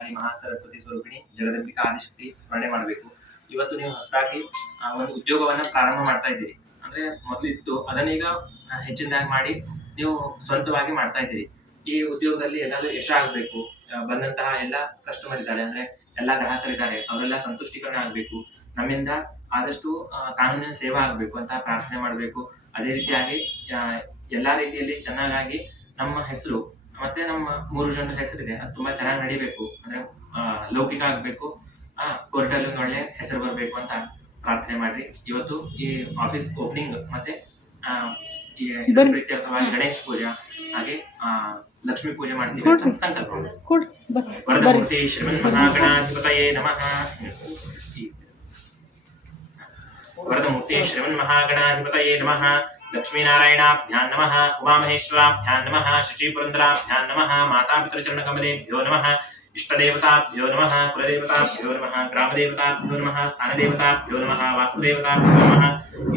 ಮಹಾ ಸರಸ್ವತಿ ಸ್ವರೂಪಿಣಿ ಜಗದಂಬಿಕಾ ಆದಿಶಕ್ತಿ ಸ್ಮರಣೆ ಮಾಡಬೇಕು. ಇವತ್ತು ನೀವು ಹೊಸದಾಗಿ ಒಂದು ಉದ್ಯೋಗವನ್ನ ಪ್ರಾರಂಭ ಮಾಡ್ತಾ ಇದ್ದೀರಿ ಅಂದ್ರೆ ಮೊದಲು ಇತ್ತು ಅದನ್ನೀಗ ಹೆಚ್ಚಿನದಾಗಿ ಮಾಡಿ ನೀವು ಸ್ವಂತವಾಗಿ ಮಾಡ್ತಾ ಇದ್ದೀರಿ. ಈ ಉದ್ಯೋಗದಲ್ಲಿ ಎಲ್ಲಾದ್ರೂ ಯಶ ಆಗ್ಬೇಕು, ಬಂದಂತಹ ಎಲ್ಲ ಕಸ್ಟಮರ್ ಇದ್ದಾರೆ ಅಂದ್ರೆ ಎಲ್ಲ ಗ್ರಾಹಕರಿದ್ದಾರೆ, ಅವರೆಲ್ಲ ಸಂತುಷ್ಟೀಕರಣ ಆಗ್ಬೇಕು, ನಮ್ಮಿಂದ ಆದಷ್ಟು ಕಾನೂನಿನ ಸೇವಾ ಆಗ್ಬೇಕು ಅಂತ ಪ್ರಾರ್ಥನೆ ಮಾಡಬೇಕು. ಅದೇ ರೀತಿಯಾಗಿ ಎಲ್ಲಾ ರೀತಿಯಲ್ಲಿ ಚೆನ್ನಾಗಿ ನಮ್ಮ ಹೆಸರು ಮತ್ತೆ ನಮ್ಮ 3 ಜನರ ಹೆಸರಿದೆ ಅದು ತುಂಬಾ ಚೆನ್ನಾಗಿ ನಡಿಬೇಕು, ಅಂದ್ರೆ ಲೌಕಿಕ ಆಗ್ಬೇಕು, ಕೋರ್ಟಲ್ಲಿ ಒಂದು ಒಳ್ಳೆ ಹೆಸರು ಬರಬೇಕು ಅಂತ ಪ್ರಾರ್ಥನೆ ಮಾಡ್ರಿ. ಇವತ್ತು ಈ ಆಫೀಸ್ ಓಪನಿಂಗ್ ಮತ್ತೆ ಈ ಪ್ರೀತ್ಯರ್ಥವಾಗಿ ಗಣೇಶ ಪೂಜಾ ಹಾಗೆ ಲಕ್ಷ್ಮೀ ಪೂಜೆ ಮಾಡ್ತೀವಿ ಅಂತ ಸಂಕಲ್ಪ. ವರದಮೂರ್ತಿ ಶ್ರೀಮನ್ ಮಹಾಗಣಾಧಿಪತಯೇ ನಮಃ. ವರದಮೂರ್ತಿ ಶ್ರೀಮನ್ ಮಹಾಗಣಾಧಿಪತಯೇ ನಮಃ. लक्ष्मीनारायणाभ्यां नमः. उमामहेश्वराभ्यां नमः. शचीपुरन्दराभ्यां नमः. मातापितृचरणकमलेभ्यो नमः. इष्टदेवताभ्यो नमः. कुलदेवताभ्यो नमः. ग्रामदेवताभ्यो नमः. स्थानदेवताभ्यो नमः. वास्तुदेवताभ्यो नमः.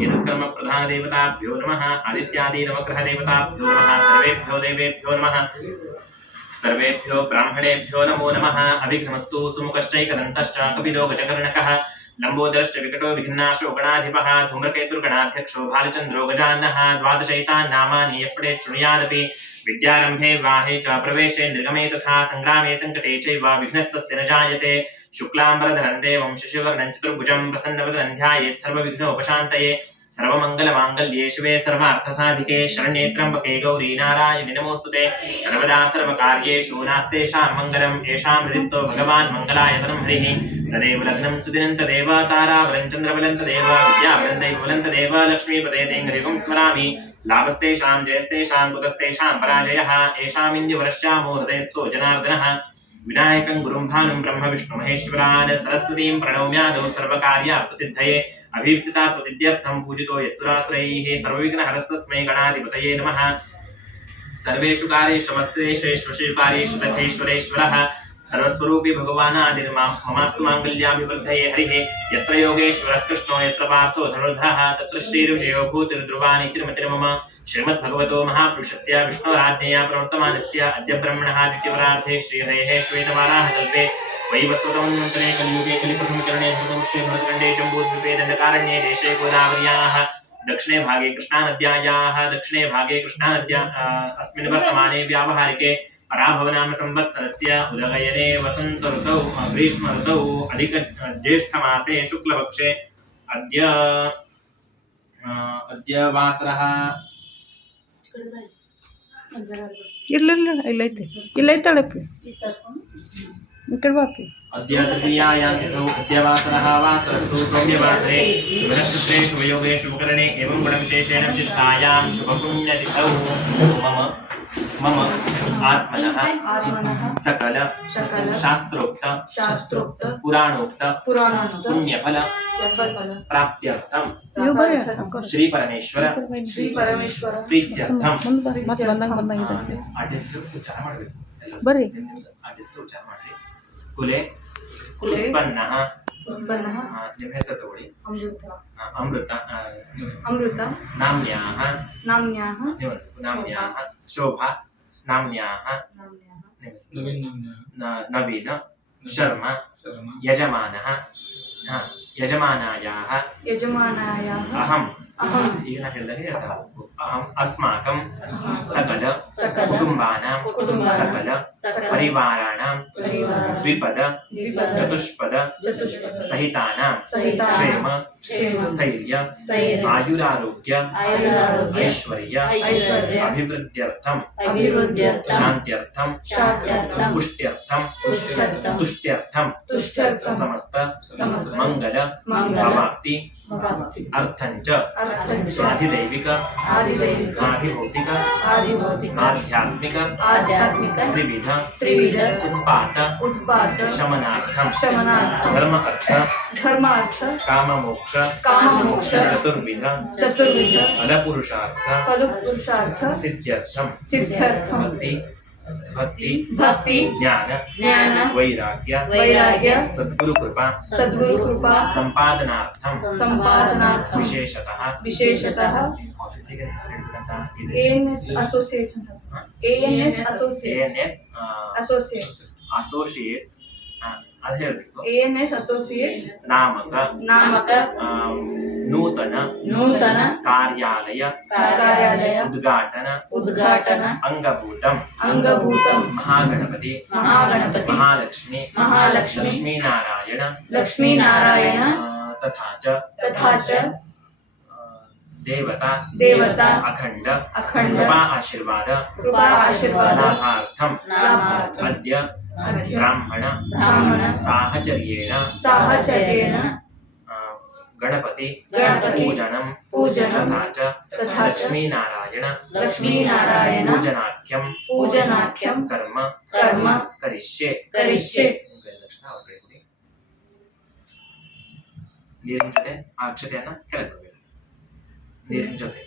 एतत्कर्मप्रधानदेवताभ्यो नमः. आदित्यादि नवग्रहदेवताभ्यो नमः. सर्वेभ्यो देवेभ्यो नमः. सर्वेभ्यो ब्राह्मणेभ्यो नमो नमः. अभिघ्नमस्तु सुमुखश्चैकदन्तश्च कपिलो गजकर्णकः लंबोदरश्च विकटो विघ्नाशो गणाधिपः धूम्रकेतुर्गणाध्यक्षो भालचन्द्रो गजाननः. द्वादशैतान् नामानि यः पठेत् शृणुयादपि विद्यारम्भे विवाहे च प्रवेशे निर्गमे तथा संग्रामे संकटे चैव विघ्नस्तस्य न जायते. शुक्लाम्बरधरं देवं शशिवर्णं चतुर्भुजं प्रसन्नवदनं ध्यायेत् सर्वविघ्नोपशान्तये. सर्वमङ्गलमाङ्गल्ये शिवे सर्वार्थसाधिके शरण्ये त्र्यम्बके गौरी नारायणि नमोस्तुते. सर्वदा सर्वकार्येषु नास्तेषां मङ्गलम्. येषां हृदिस्थो भगवान् मङ्गलायतनं हरिः. तदेव लग्नं सुदिनं तदेव ताराबलं चन्द्रबलं तदेव विद्याबलं दैवबलं तदेव लक्ष्मीपते तेङ्गदेवं स्मरामि. लाभस्तेषां जयस्तेषां कुतस्तेषां पराजयः. येषामिन्द्यवरश्चामो हृदयस्थो जनार्दनः. विनायकं गुरुं भानुं ब्रह्म विष्णु महेश्वरान् सरस्वतीं प्रणौम्यादौ सर्वकार्यार्थसिद्धये. अभीप्सितार्थसिद्ध्यर्थं पूजितो यस्सुरासुरैः सर्वविघ्नहरस्तस्मै गणाधिपतये नमः. सर्वेषु कार्येषु मस्तेषु कार्येषु तथेश्वरेश्वरः. सर्वस्वरूपी भगवान् ममास्तु माङ्गल्याभिवृद्धये हरिः. यत्र योगेश्वरः कृष्णो यत्र पार्थो धनुर्धरः तत्र श्रीर्विजयो भूतिर्ध्रुवानि त्रिमतिर्मम. श्रीमद्भगवतो महापुरुषस्य विष्णोराज्ञया प्रवर्तमानस्य अद्य ब्रह्मणः द्वितीयपरार्धे श्रीहरेः श्वेतवाराहकल्पे वैवस्वतमन्वन्तरे कलियुगे कलिप्रथमचरणे धृतवर्षे भरतखण्डे जम्बूद्वीपे दण्डकारण्ये देशे गोदावर्याः दक्षिणे भागे कृष्णानद्यायाः अस्मिन् वर्तमाने व्यावहारिके पराभवनाम संवत्सरस्य उदयने वसंत ऋतौ ग्रीष्म ऋतौ अधिक ज्येष्ठमासे शुक्लपक्षे अद्य वासरः अद्य तृतीयायां तिथौ अद्य वासरः वासरस्तु गौर्यवासरे शुभनक्षत्रे शुभयोगे शुभकरणे एवं गुणविशेषेण विशिष्टायां शुभपुण्यतिथौ मम आत्मनः सकल शास्त्रोक्त पुराणोक्त पुण्यफल प्राप्त्यर्थं श्री परमेश्वर प्रीत्यर्थं बरे कुले उत्पन्नः ನಿಮ್ಮ ಹೆಸರು ತಗೊಳ್ಳಿ. ಅಮೃತ ನಾಮ್ಯಾಹ ಶೋಭಾ ನಾಮ್ಯಾಹ ನವೀನ ಶರ್ಮಾ ಯಜಮಾನಾಯಾಹ ಅಹಂ ಈಗ ನಾ ಹೇಳಿದಾಗ ಹೇಳ್ತಾ ಹೋಗ್ಬೇಕು. ಅಹಂ ಅಸ್ಮಾಕಂ ಸಕಲ ಕುಟುಂಬಾನಾಂ ಸಕಲ ಪರಿವಾರಾಣಾಂ ದ್ವಿಪದ ಚತುಷ್ಪದ ಸಹಿತಾನಾಂ ಕ್ಷೇಮ ಸ್ಥೈರ್ಯ ಆಯುರಾರೋಗ್ಯ ಐಶ್ವರ್ಯ ಅಭಿವೃದ್ಧ್ಯರ್ಥಂ ಶಾಂತ್ಯರ್ಥಂ ಪುಷ್ಟ್ಯರ್ಥಂ ತುಷ್ಟ್ಯರ್ಥಂ ಸಮಸ್ತ ಮಂಗಲ ಅವಾಪ್ತಿ अर्थंच आधिदैविक आधिभौतिक आध्यात्मिक त्रिविध उत्पात शमनार्थं धर्म अर्थ काममोक्ष चतुर्विध फलपुरुषार्थ सिद्ध्यर्थं भक्ति ज्ञान वैराग्य सद्गुरु कृपा संपादनार्थं विशेषतः ANS associates ಅಸೋಸಿಯೇಟ್ಸ್ ಅದು ಹೇಳಬೇಕು. ANS ಅಸೋಸಿಯೇಟ್ಸ್ ನಾಮಕ ನೂತನ ಕಾರ್ಯಾಲಯ ಉದ್ಘಾಟನ ಅಂಗಭೂತಂ ಮಹಾಗಣಪತಿ ಮಹಾಲಕ್ಷ್ಮಿ ಲಕ್ಷ್ಮೀನಾರಾಯಣ ತಥಾ ಚ ದೇವತಾ ಅಖಂಡ ಕೃಪಾ ಆಶೀರ್ವಾದ ಲಾಭಾರ್ಥಂ ಅದ್ಯ ಬ್ರಾಹ್ಮಣ ಸಾಹಚರ್ಯೇಣ ಗಣಪತಿ ಪೂಜನಂ ತಥಾ ಚ ಲಕ್ಷ್ಮೀನಾರಾಯಣ ಪೂಜನಾಖ್ಯಂ ಕರ್ಮ ಕರಿಷ್ಯೆ. ನೀರಿನ ಜೊತೆ ಆ ಅಕ್ಷತೆಯನ್ನ ಕೆಳಗೆ ನೀರಿನ ಜೊತೆ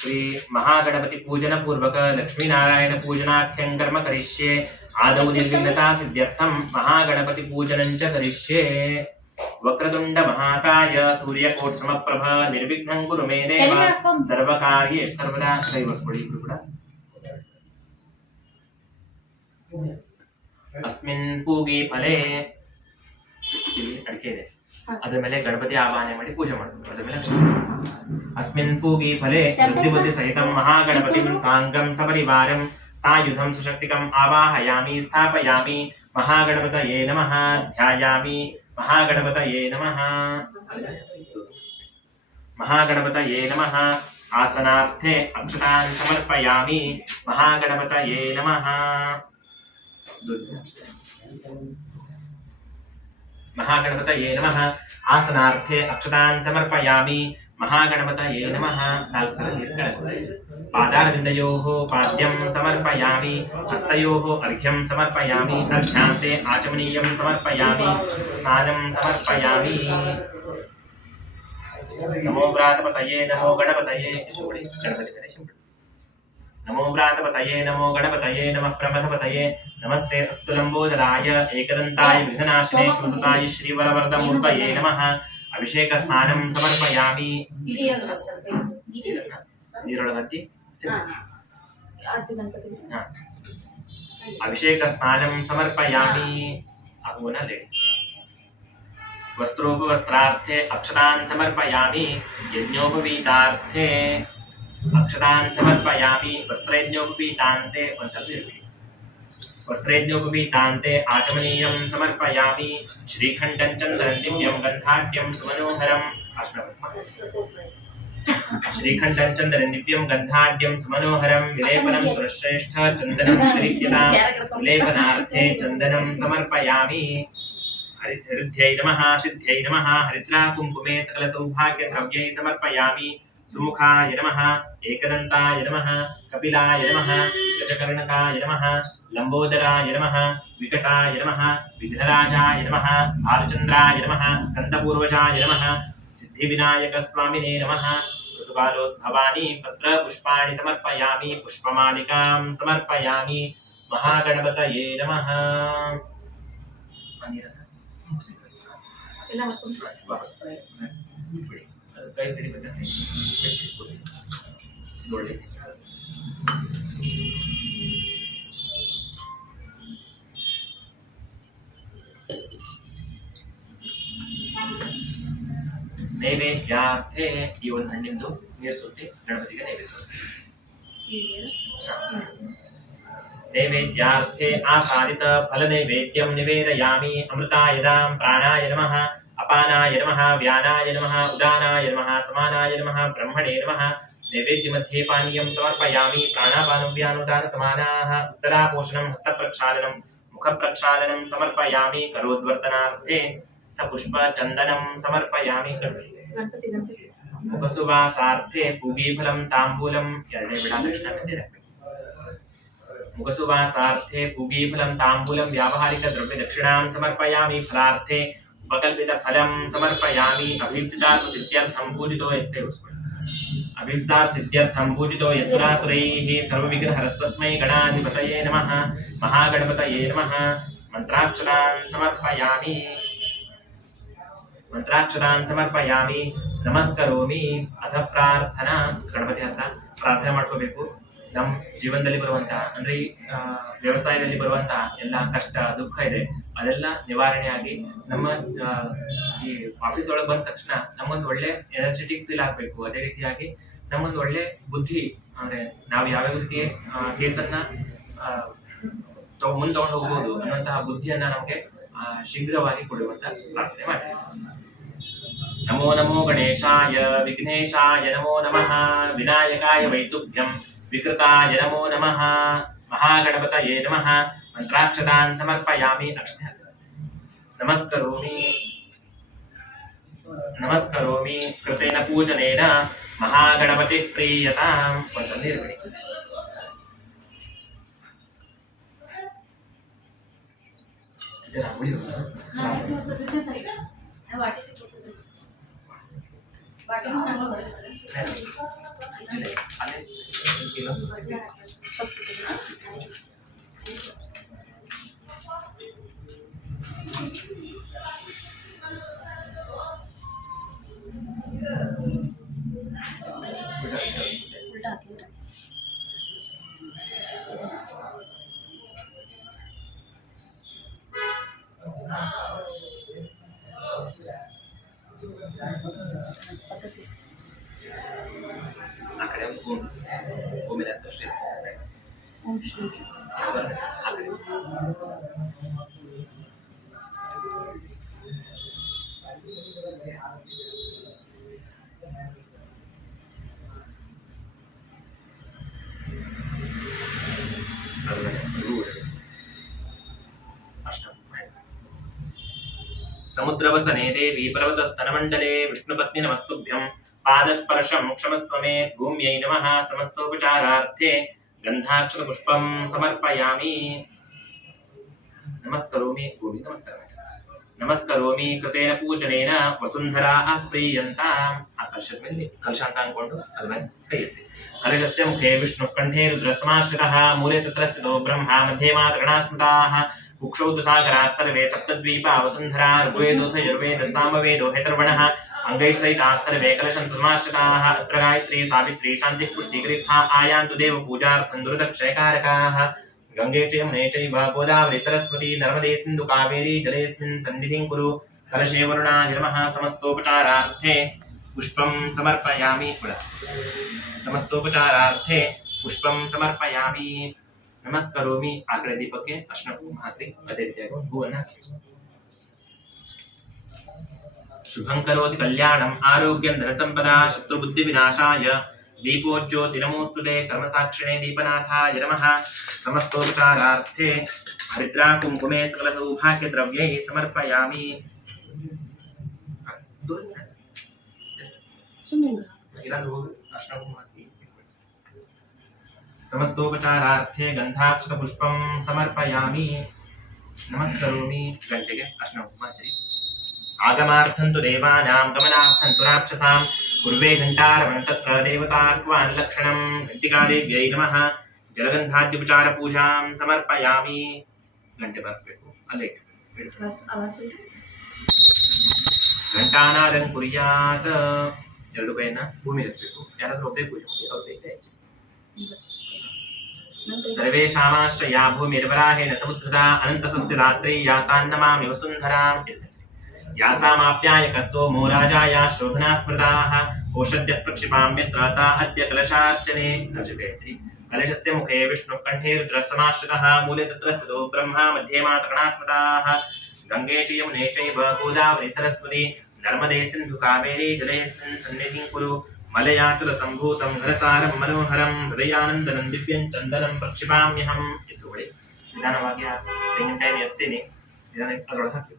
ಶ್ರೀ ಮಹಾಗಣಪತಿ ಪೂಜನ ಪೂರ್ವಕ ಲಕ್ಷ್ಮೀನಾರಾಯಣ ಪೂಜನಾಖ್ಯಂ ಕರ್ಮ ಕರಿಷ್ಯೆ. ಆದೌ ನಿರ್ವಿಘ್ನತಾ ಸಿದ್ಧ್ಯರ್ಥಂ ಮಹಾಗಣಪತಿ ಪೂಜನಂಚ ಕರಿಷ್ಯೆ. ವಕ್ರತುಂಡ ಮಹಾಕಾಯ ಸೂರ್ಯಕೋಟಿ ಸಮಪ್ರಭ ನಿರ್ವಿಘ್ನಂ ಕುರು ಮೇ ದೇವ ಸರ್ವಕಾರ್ಯೇಷು ಸರ್ವದಾ. ಕೈವಸ್ಕೊಳ್ಳಿ ಇಬ್ರು ಕೂಡ. ಅಸ್ಮಿನ್ ಪೂಗಿ ಫಲೆ ಇಲ್ಲಿ ಅಡಿಕೆ ಇದೆ, ಅದ್ರ ಮೇಲೆ ಗಣಪತಿ ಆವಾಹನೆ ಮಾಡಿ ಪೂಜೆ ಮಾಡಬೇಕು. ಅದ್ರ ಮೇಲೆ ಅಸ್ಮಿನ್ ಪೂಗಿ ಫಲೆ ಬುದ್ಧಿ ಸಹಿತಂ ಮಹಾಗಣಪತಿಂ ಸಾಂಗಂ ಸಪರಿವಾರಂ ಸಾಯುಧಂ ಸುಶಕ್ತಿಕಂ ಆವಾಹಯಾಮಿ ಸ್ಥಾಪಯಾಮಿ. ಮಹಾಗಣಪತಯೇ ನಮಃ ಧ್ಯಾಯಾಮಿ. ಮಹಾಗಣಪತಯೇ ನಮಃ ಮಹಾಗಣಪತಯೇ ನಮಃ. ಆಸನಾರ್ಥೆ ಅಕ್ಷತಾನ್ ಸಮರ್ಪಯಾಮಿ. ಮಹಾಗಣಪತಯೇ ನಮಃ ಮಹಾಗಣಪತಯೇ ನಮಃ. ಆಸನಾರ್ಥೆ ಅಕ್ಷತಾನ್ ಸಮರ್ಪಯಾಮಿ. ಮಹಾಗಣಪತಯೇ ನಮಃ. 4 ಸಲ ಪಾದಾರವಿಂದಯೋಃ ಪಾದ್ಯಂ ಸಮರ್ಪಯಾಮಿ. ಹಸ್ತಯೋಃ ಅರ್ಘ್ಯಂ ಸಮರ್ಪಯಾಮಿ. ಅರ್ಘ್ಯಾಂತೆ ಆಚಮನೀಯಂ ಸಮರ್ಪಯಾಮಿ. ಸ್ನಾನಂ ಸಮರ್ಪಯಾಮಿ. ನಮೋ ವ್ರಾತಪತಯೇ ನಮೋ ಗಣಪತಯೇ. ನಮೋ ವ್ರಾತಪತಯೇ ನಮೋ ಗಣಪತಯೇ ನಮಃ ಪ್ರಮಥಪತಯೇ. ನಮಸ್ತೆ ಅಸ್ತು ಲಂಬೋದರಾಯ ಏಕದಂತಾಯ ವಿಘ್ನನಾಶಿನೇ ಶಿವಸುತಾಯ ಶ್ರೀವರವರದಮೂರ್ತಯೇ ನಮಃ. ಅಭಿಷೇಕ ಸ್ನಾನಂ ಸಮರ್ಪಯಾಮಿ. ನೀರೊಳಗತ್ತಿ ಅಭಿಷೇಕ ಸ್ನಾನಂ ಸಮರ್ಪಯಾಮಿ. ಆಗುವನಲ್ಲಿ ವಸ್ತ್ರೋಪವಸ್ತ್ರಾರ್ಥೆ ಅಕ್ಷತಾನ್ ಸಮರ್ಪಯಾಮಿ. ಯಜ್ಞೋಪವೀತಾರ್ಥೆ ಅಕ್ಷತಾನ್ ಸಮರ್ಪಯಾಮಿ. ವಸ್ತ್ರಯಜ್ಞೋಪವೀತಾಂತೆ ಒಂದ್ಸಲ ಇರಲಿ. ವಸ್ತ್ರಯಜ್ಞೋಪವೀತಾಂತೆ ಆಚಮನೀಯಂ ಸಮರ್ಪಯಾಮಿ. ಶ್ರೀಖಂಡಂ ಚಂದನಂ ದಿವ್ಯಂ ಗಂಧಾಢ್ಯಂ ಸುಮನೋಹರಂ. ಶ್ರೀಖಂಡಂ ಚಂದನಂ ದಿವ್ಯಂ ಗಂಧಾಢ್ಯಂ ಸುಮನೋಹರಂ. ವಿಲೇಪನಂ ಸುರಶ್ರೇಷ್ಠ ಚಂದನಂ ಪರಿಹ್ಯತಾಂ. ವಿಲೇಪನಾರ್ಥೆ ಚಂದನಂ ಸಮರ್ಪಯಾಮಿ. ಹರಿದ್ರೈ ನಮಃ ಸಿದ್ಧೈ ನಮಃ. ಹರಿದ್ರಾ ಕುಂಕುಮೆ ಸಕಲ ಸೌಭಾಗ್ಯ ದ್ರವ್ಯೈ ಸಮರ್ಪಯಾಮಿ. ಸುಮುಖಾಯ ನಮಃ ಏಕದಂತಾಯ ನಮಃ ಕಪಿಲಾಯ ನಮಃ ಗಜಕರ್ಣಕಾಯ ನಮಃ ಲಂಬೋದರಾಯ ನಮಃ ವಿಕಟಾಯ ನಮಃ ವಿಘ್ನರಾಜಾಯ ನಮಃ ಭಾಲಚಂದ್ರಾಯ ನಮಃ ಸ್ಕಂದಪೂರ್ವಜಾಯ ನಮಃ ಸಿದ್ಧಿವಿನಾಯಕ ಸ್ವಾಮಿನೇ ನಮಃ. ಋತುಕಾಲೋದ್ಭವಾನಿ ಪತ್ರ ಪುಷ್ಪಾಣಿ ಸಮರ್ಪಯಾಮಿ. ಪುಷ್ಪಮಾಲಿಕಾಂ ಸಮರ್ಪಯಾಮಿ. ಮಹಾಗಣಪತಯೇ ನಮಃ. ಕೈ ಹಿಡಿಬೇಕಂತೆ ನೋಡಿ. ನೈವೇದ್ಯಾರ್ಥೆ ಈ ಒಂದು ಹಣ್ಣಿಂದು ನೀರು ಸುತ್ತಿ ಗಣಪತಿಗೆ ನೈವೇದ್ಯ. ನೈವೇದ್ಯಾರ್ಥೆ ಆಸಾದಿತ ಫಲ ನೈವೇದ್ಯಂ ನಿವೇದಯಾಮಿ. ಅಮೃತಾಯದಾಂ ಪ್ರಾಣಾಯ ನಮಃ. ಅಪಾನಾಯ ನಮಃ. ವ್ಯಾನಾಯ ನಮಃ. ಉದಾನಾಯ ನಮಃ. ಸಮಾನಾಯ ನಮಃ. ಬ್ರಹ್ಮಣೇ ನಮಃ. ನೈವೇದ್ಯ ಮಧ್ಯೆ ಪಾನೀಯಂ ಸಮರ್ಪಯಾಮಿ. ಪ್ರಾಣಾಪಾನಂ ವ್ಯಾನುದಾನ ಸಮಾನಾಃ. ಉತ್ತರಾಪೋಷಣಂ ಹಸ್ತಪ್ರಕ್ಷಾಲನಂ ಮುಖಪ್ರಕ್ಷಾಲನಂ ಸಮರ್ಪಯಾಮಿ. ಕರೋದ್ವರ್ತನಾರ್ಥೆ ಸಪುಷ್ಪ ಚಂದನಂ ಸಮರ್ಪಯಾಮಿ. ಮುಖಸುವಾಸಾರ್ಥೆ ಪೂಗೀಫಲಂ ತಾಂಬೂಲಂ. ಎರಡನೇ ಬಿಡ ತಕ್ಷಣ ಮುಖಸುವಾಸಾರ್ಥೆ ಪೂಗೀಫಲಂ ತಾಂಬೂಲಂ ವ್ಯಾವಹಾರಿಕ ದ್ರವ್ಯ ದಕ್ಷಿಣಾಂ ಸಮರ್ಪಯಾಮಿ. ಫಲಾರ್ಥೆ उपकल्पित फलम समर्पयामि. अभीप्सितार्थ सिद्ध्यर्थं पूजितो यत्ते अभीप्सितार्थ सिद्ध्यर्थं पूजितो यस्सुरासुरैः सर्वविघ्नहरस्तस्मै गणाधिपतये नमः. महागणपतये नमः. मंत्राक्षरान् समर्पयामि. मंत्राक्षरान् समर्पयामि. नमस्करोमि. अथ प्रार्थना. गणपति हत्र प्रार्थना ಮಾಡ್ಕೋಬೇಕು. ನಮ್ಮ ಜೀವನದಲ್ಲಿ ಬರುವಂತಹ ಅಂದ್ರೆ ವ್ಯವಸಾಯದಲ್ಲಿ ಬರುವಂತಹ ಎಲ್ಲ ಕಷ್ಟ ದುಃಖ ಇದೆ ಅದೆಲ್ಲ ನಿವಾರಣೆ ಆಗಿ ನಮ್ಮ ಈ ಆಫೀಸ್ ಒಳಗೆ ಬಂದ ತಕ್ಷಣ ನಮ್ಮೊಂದು ಒಳ್ಳೆ ಎನರ್ಜೆಟಿಕ್ ಫೀಲ್ ಆಗ್ಬೇಕು. ಅದೇ ರೀತಿಯಾಗಿ ನಮ್ಮೊಂದು ಒಳ್ಳೆ ಬುದ್ಧಿ ಅಂದ್ರೆ ನಾವು ಯಾವ್ಯಾವ ರೀತಿ ಕೇಸನ್ನ ಮುಂದೆ ತಗೊಂಡು ಹೋಗ್ಬೋದು ಅನ್ನುವಂತಹ ಬುದ್ಧಿಯನ್ನ ನಮಗೆ ಶೀಘ್ರವಾಗಿ ಕೊಡುವಂತ ಪ್ರಾರ್ಥನೆ ಮಾಡಿ. ನಮೋ ನಮೋ ಗಣೇಶಾಯ ವಿಘ್ನೇಶಾಯ ನಮೋ ನಮಃ ವಿನಾಯಕಾಯ ವೈತುಭ್ಯಂ ವಿಕೃತಾಯ ನಮೋ ನಮಃ ಮಹಾಗಣಪತಯೇ ನಮಃ ಮಂತ್ರಾಕ್ಷತಾನ್ ಸಮರ್ಪಯಾಮಿ. ಅಕ್ಷತೆ ನಮಸ್ಕರೋಮಿ ಕೃತೇನ ಪೂಜನೇನ ಮಹಾಗಣಪತಿ ಪ್ರೀಯತಾಂ. ಒಂದ್ಸಲ ನೀರು ಆ ಕಡೆ ಭೂಮಿ ಶ್ರೀ ಓಂ ಶ್ರೀ समुद्रवसने देवी पर्वतस्तनमण्डले विष्णुपत्नी नमस्तुभ्यं पादस्पर्शं क्षमस्व मे भूम्यै नमः समस्तोपचारार्थे गन्धाक्षरपुष्पं समर्पयामि नमस्करोमि भूमि नमस्करोमि कृतेन पूजनेन वसुन्धरा प्रीयन्ताम् कलशान्त अन्कोंडु अदर मेले कೈ ಎತ್ತಿ कलशस्य मुखे विष्णुः कंठे रुद्रसमाश्रितः मूले तत्र स्थितो ब्रह्मा मध्ये मातृगणा स्मृताः कुक्षौ तु सागराः सर्वे सप्तद्वीपा वसुन्धरा ऋग्वेदोऽथ यजुर्वेदः सामवेदो हेतर्वणः अंगैश्चैताः सर्वे कलशन्तमाश्रिताः अत्र गायत्री सावित्री शान्तिः पुष्टिकृता आयान्तु देवपूजार्थं दुर्दक्षयकारकाः गंगे च यमुने चैव गोदावरी सरस्वती नर्मदे सिन्धु कावेरी जलेऽस्मिन् सन्निधिं कुरु कलशे वरुणाय नमः समस्तोपचारार्थे पुष्पं समर्पयामि समस्तोपचारार्थे पुष्पं समर्पयामि नमस्करोमि आकड़े दीपके अश्न कुंभात्रि अदे रीतियागि हूवन्न शुभं करोति कल्याणं आरोग्यं धनसंपदा शत्रुबुद्धि विनाशाय दीपोज्योति नमोस्तुते कर्मसाक्षिणे दीपनाथाय नमः समस्तोपचारार्थे हरिद्रा कुंकुमे सकल सौभाग्य द्रव्यै समर्पयामि समस्तोपचारार्थे गंधाक्षतपुष्पं समर्पयामि नमस्करोमि घंटेगे अश्नकुमाचरी आगमार्थं तु देवानां गमनार्थं तु राक्षसां पूर्वे घंटारवं तत्र देवताह्वान् लक्षणं घंटिकादेव्यै नमः जलगंधाद्युपचार पूजां समर्पयामि घंटे बारिसबेकु अल्ले घंटानादं कुर्यात् ಎರಡು ಕೈಯನ್ನ ಭೂಮಿ ಹಚ್ಚಬೇಕು ಯಾರಾದ್ರೂ ಒಬ್ಬೇ ಪೂಜೆ ಮಾಡಿ ಅವ್ರದೇ सर्वेषामाश्रया भूमिर्वराहेण समुद्रता अनन्तसस्य रात्रि यातान्नमामि वसुन्धराम् यासामाप्यायकः सोमो राजाया शोभना स्मृताः ओषध्यः प्रक्षिपाम्यत्राता अद्य कलशार्चने कलशगायत्री कलशस्य मुखे विष्णुः कंठे रुद्रसमाश्रितः मूले तत्र स्थितो ब्रह्मा मध्ये मातृगणा स्मृताः गंगे च यमुने चैव गोदावरी सरस्वती नर्मदे सिन्धु कावेरी जलेऽस्मिन् सन्निधिं कुरु मलयाचल संभूतं घनसारं मनोहरं हृदयानन्दनं दिव्यं चन्दनं प्रक्षिपाम्यहं इत्युवळि निधानವಾಗಿ ತೆಂಗಿನಕಾಯಿನ ಎತ್ತೀನಿ ನಿಧಾನಕ್ಕೆ ಅದರೊಳಗೆ ಹಾಕಿ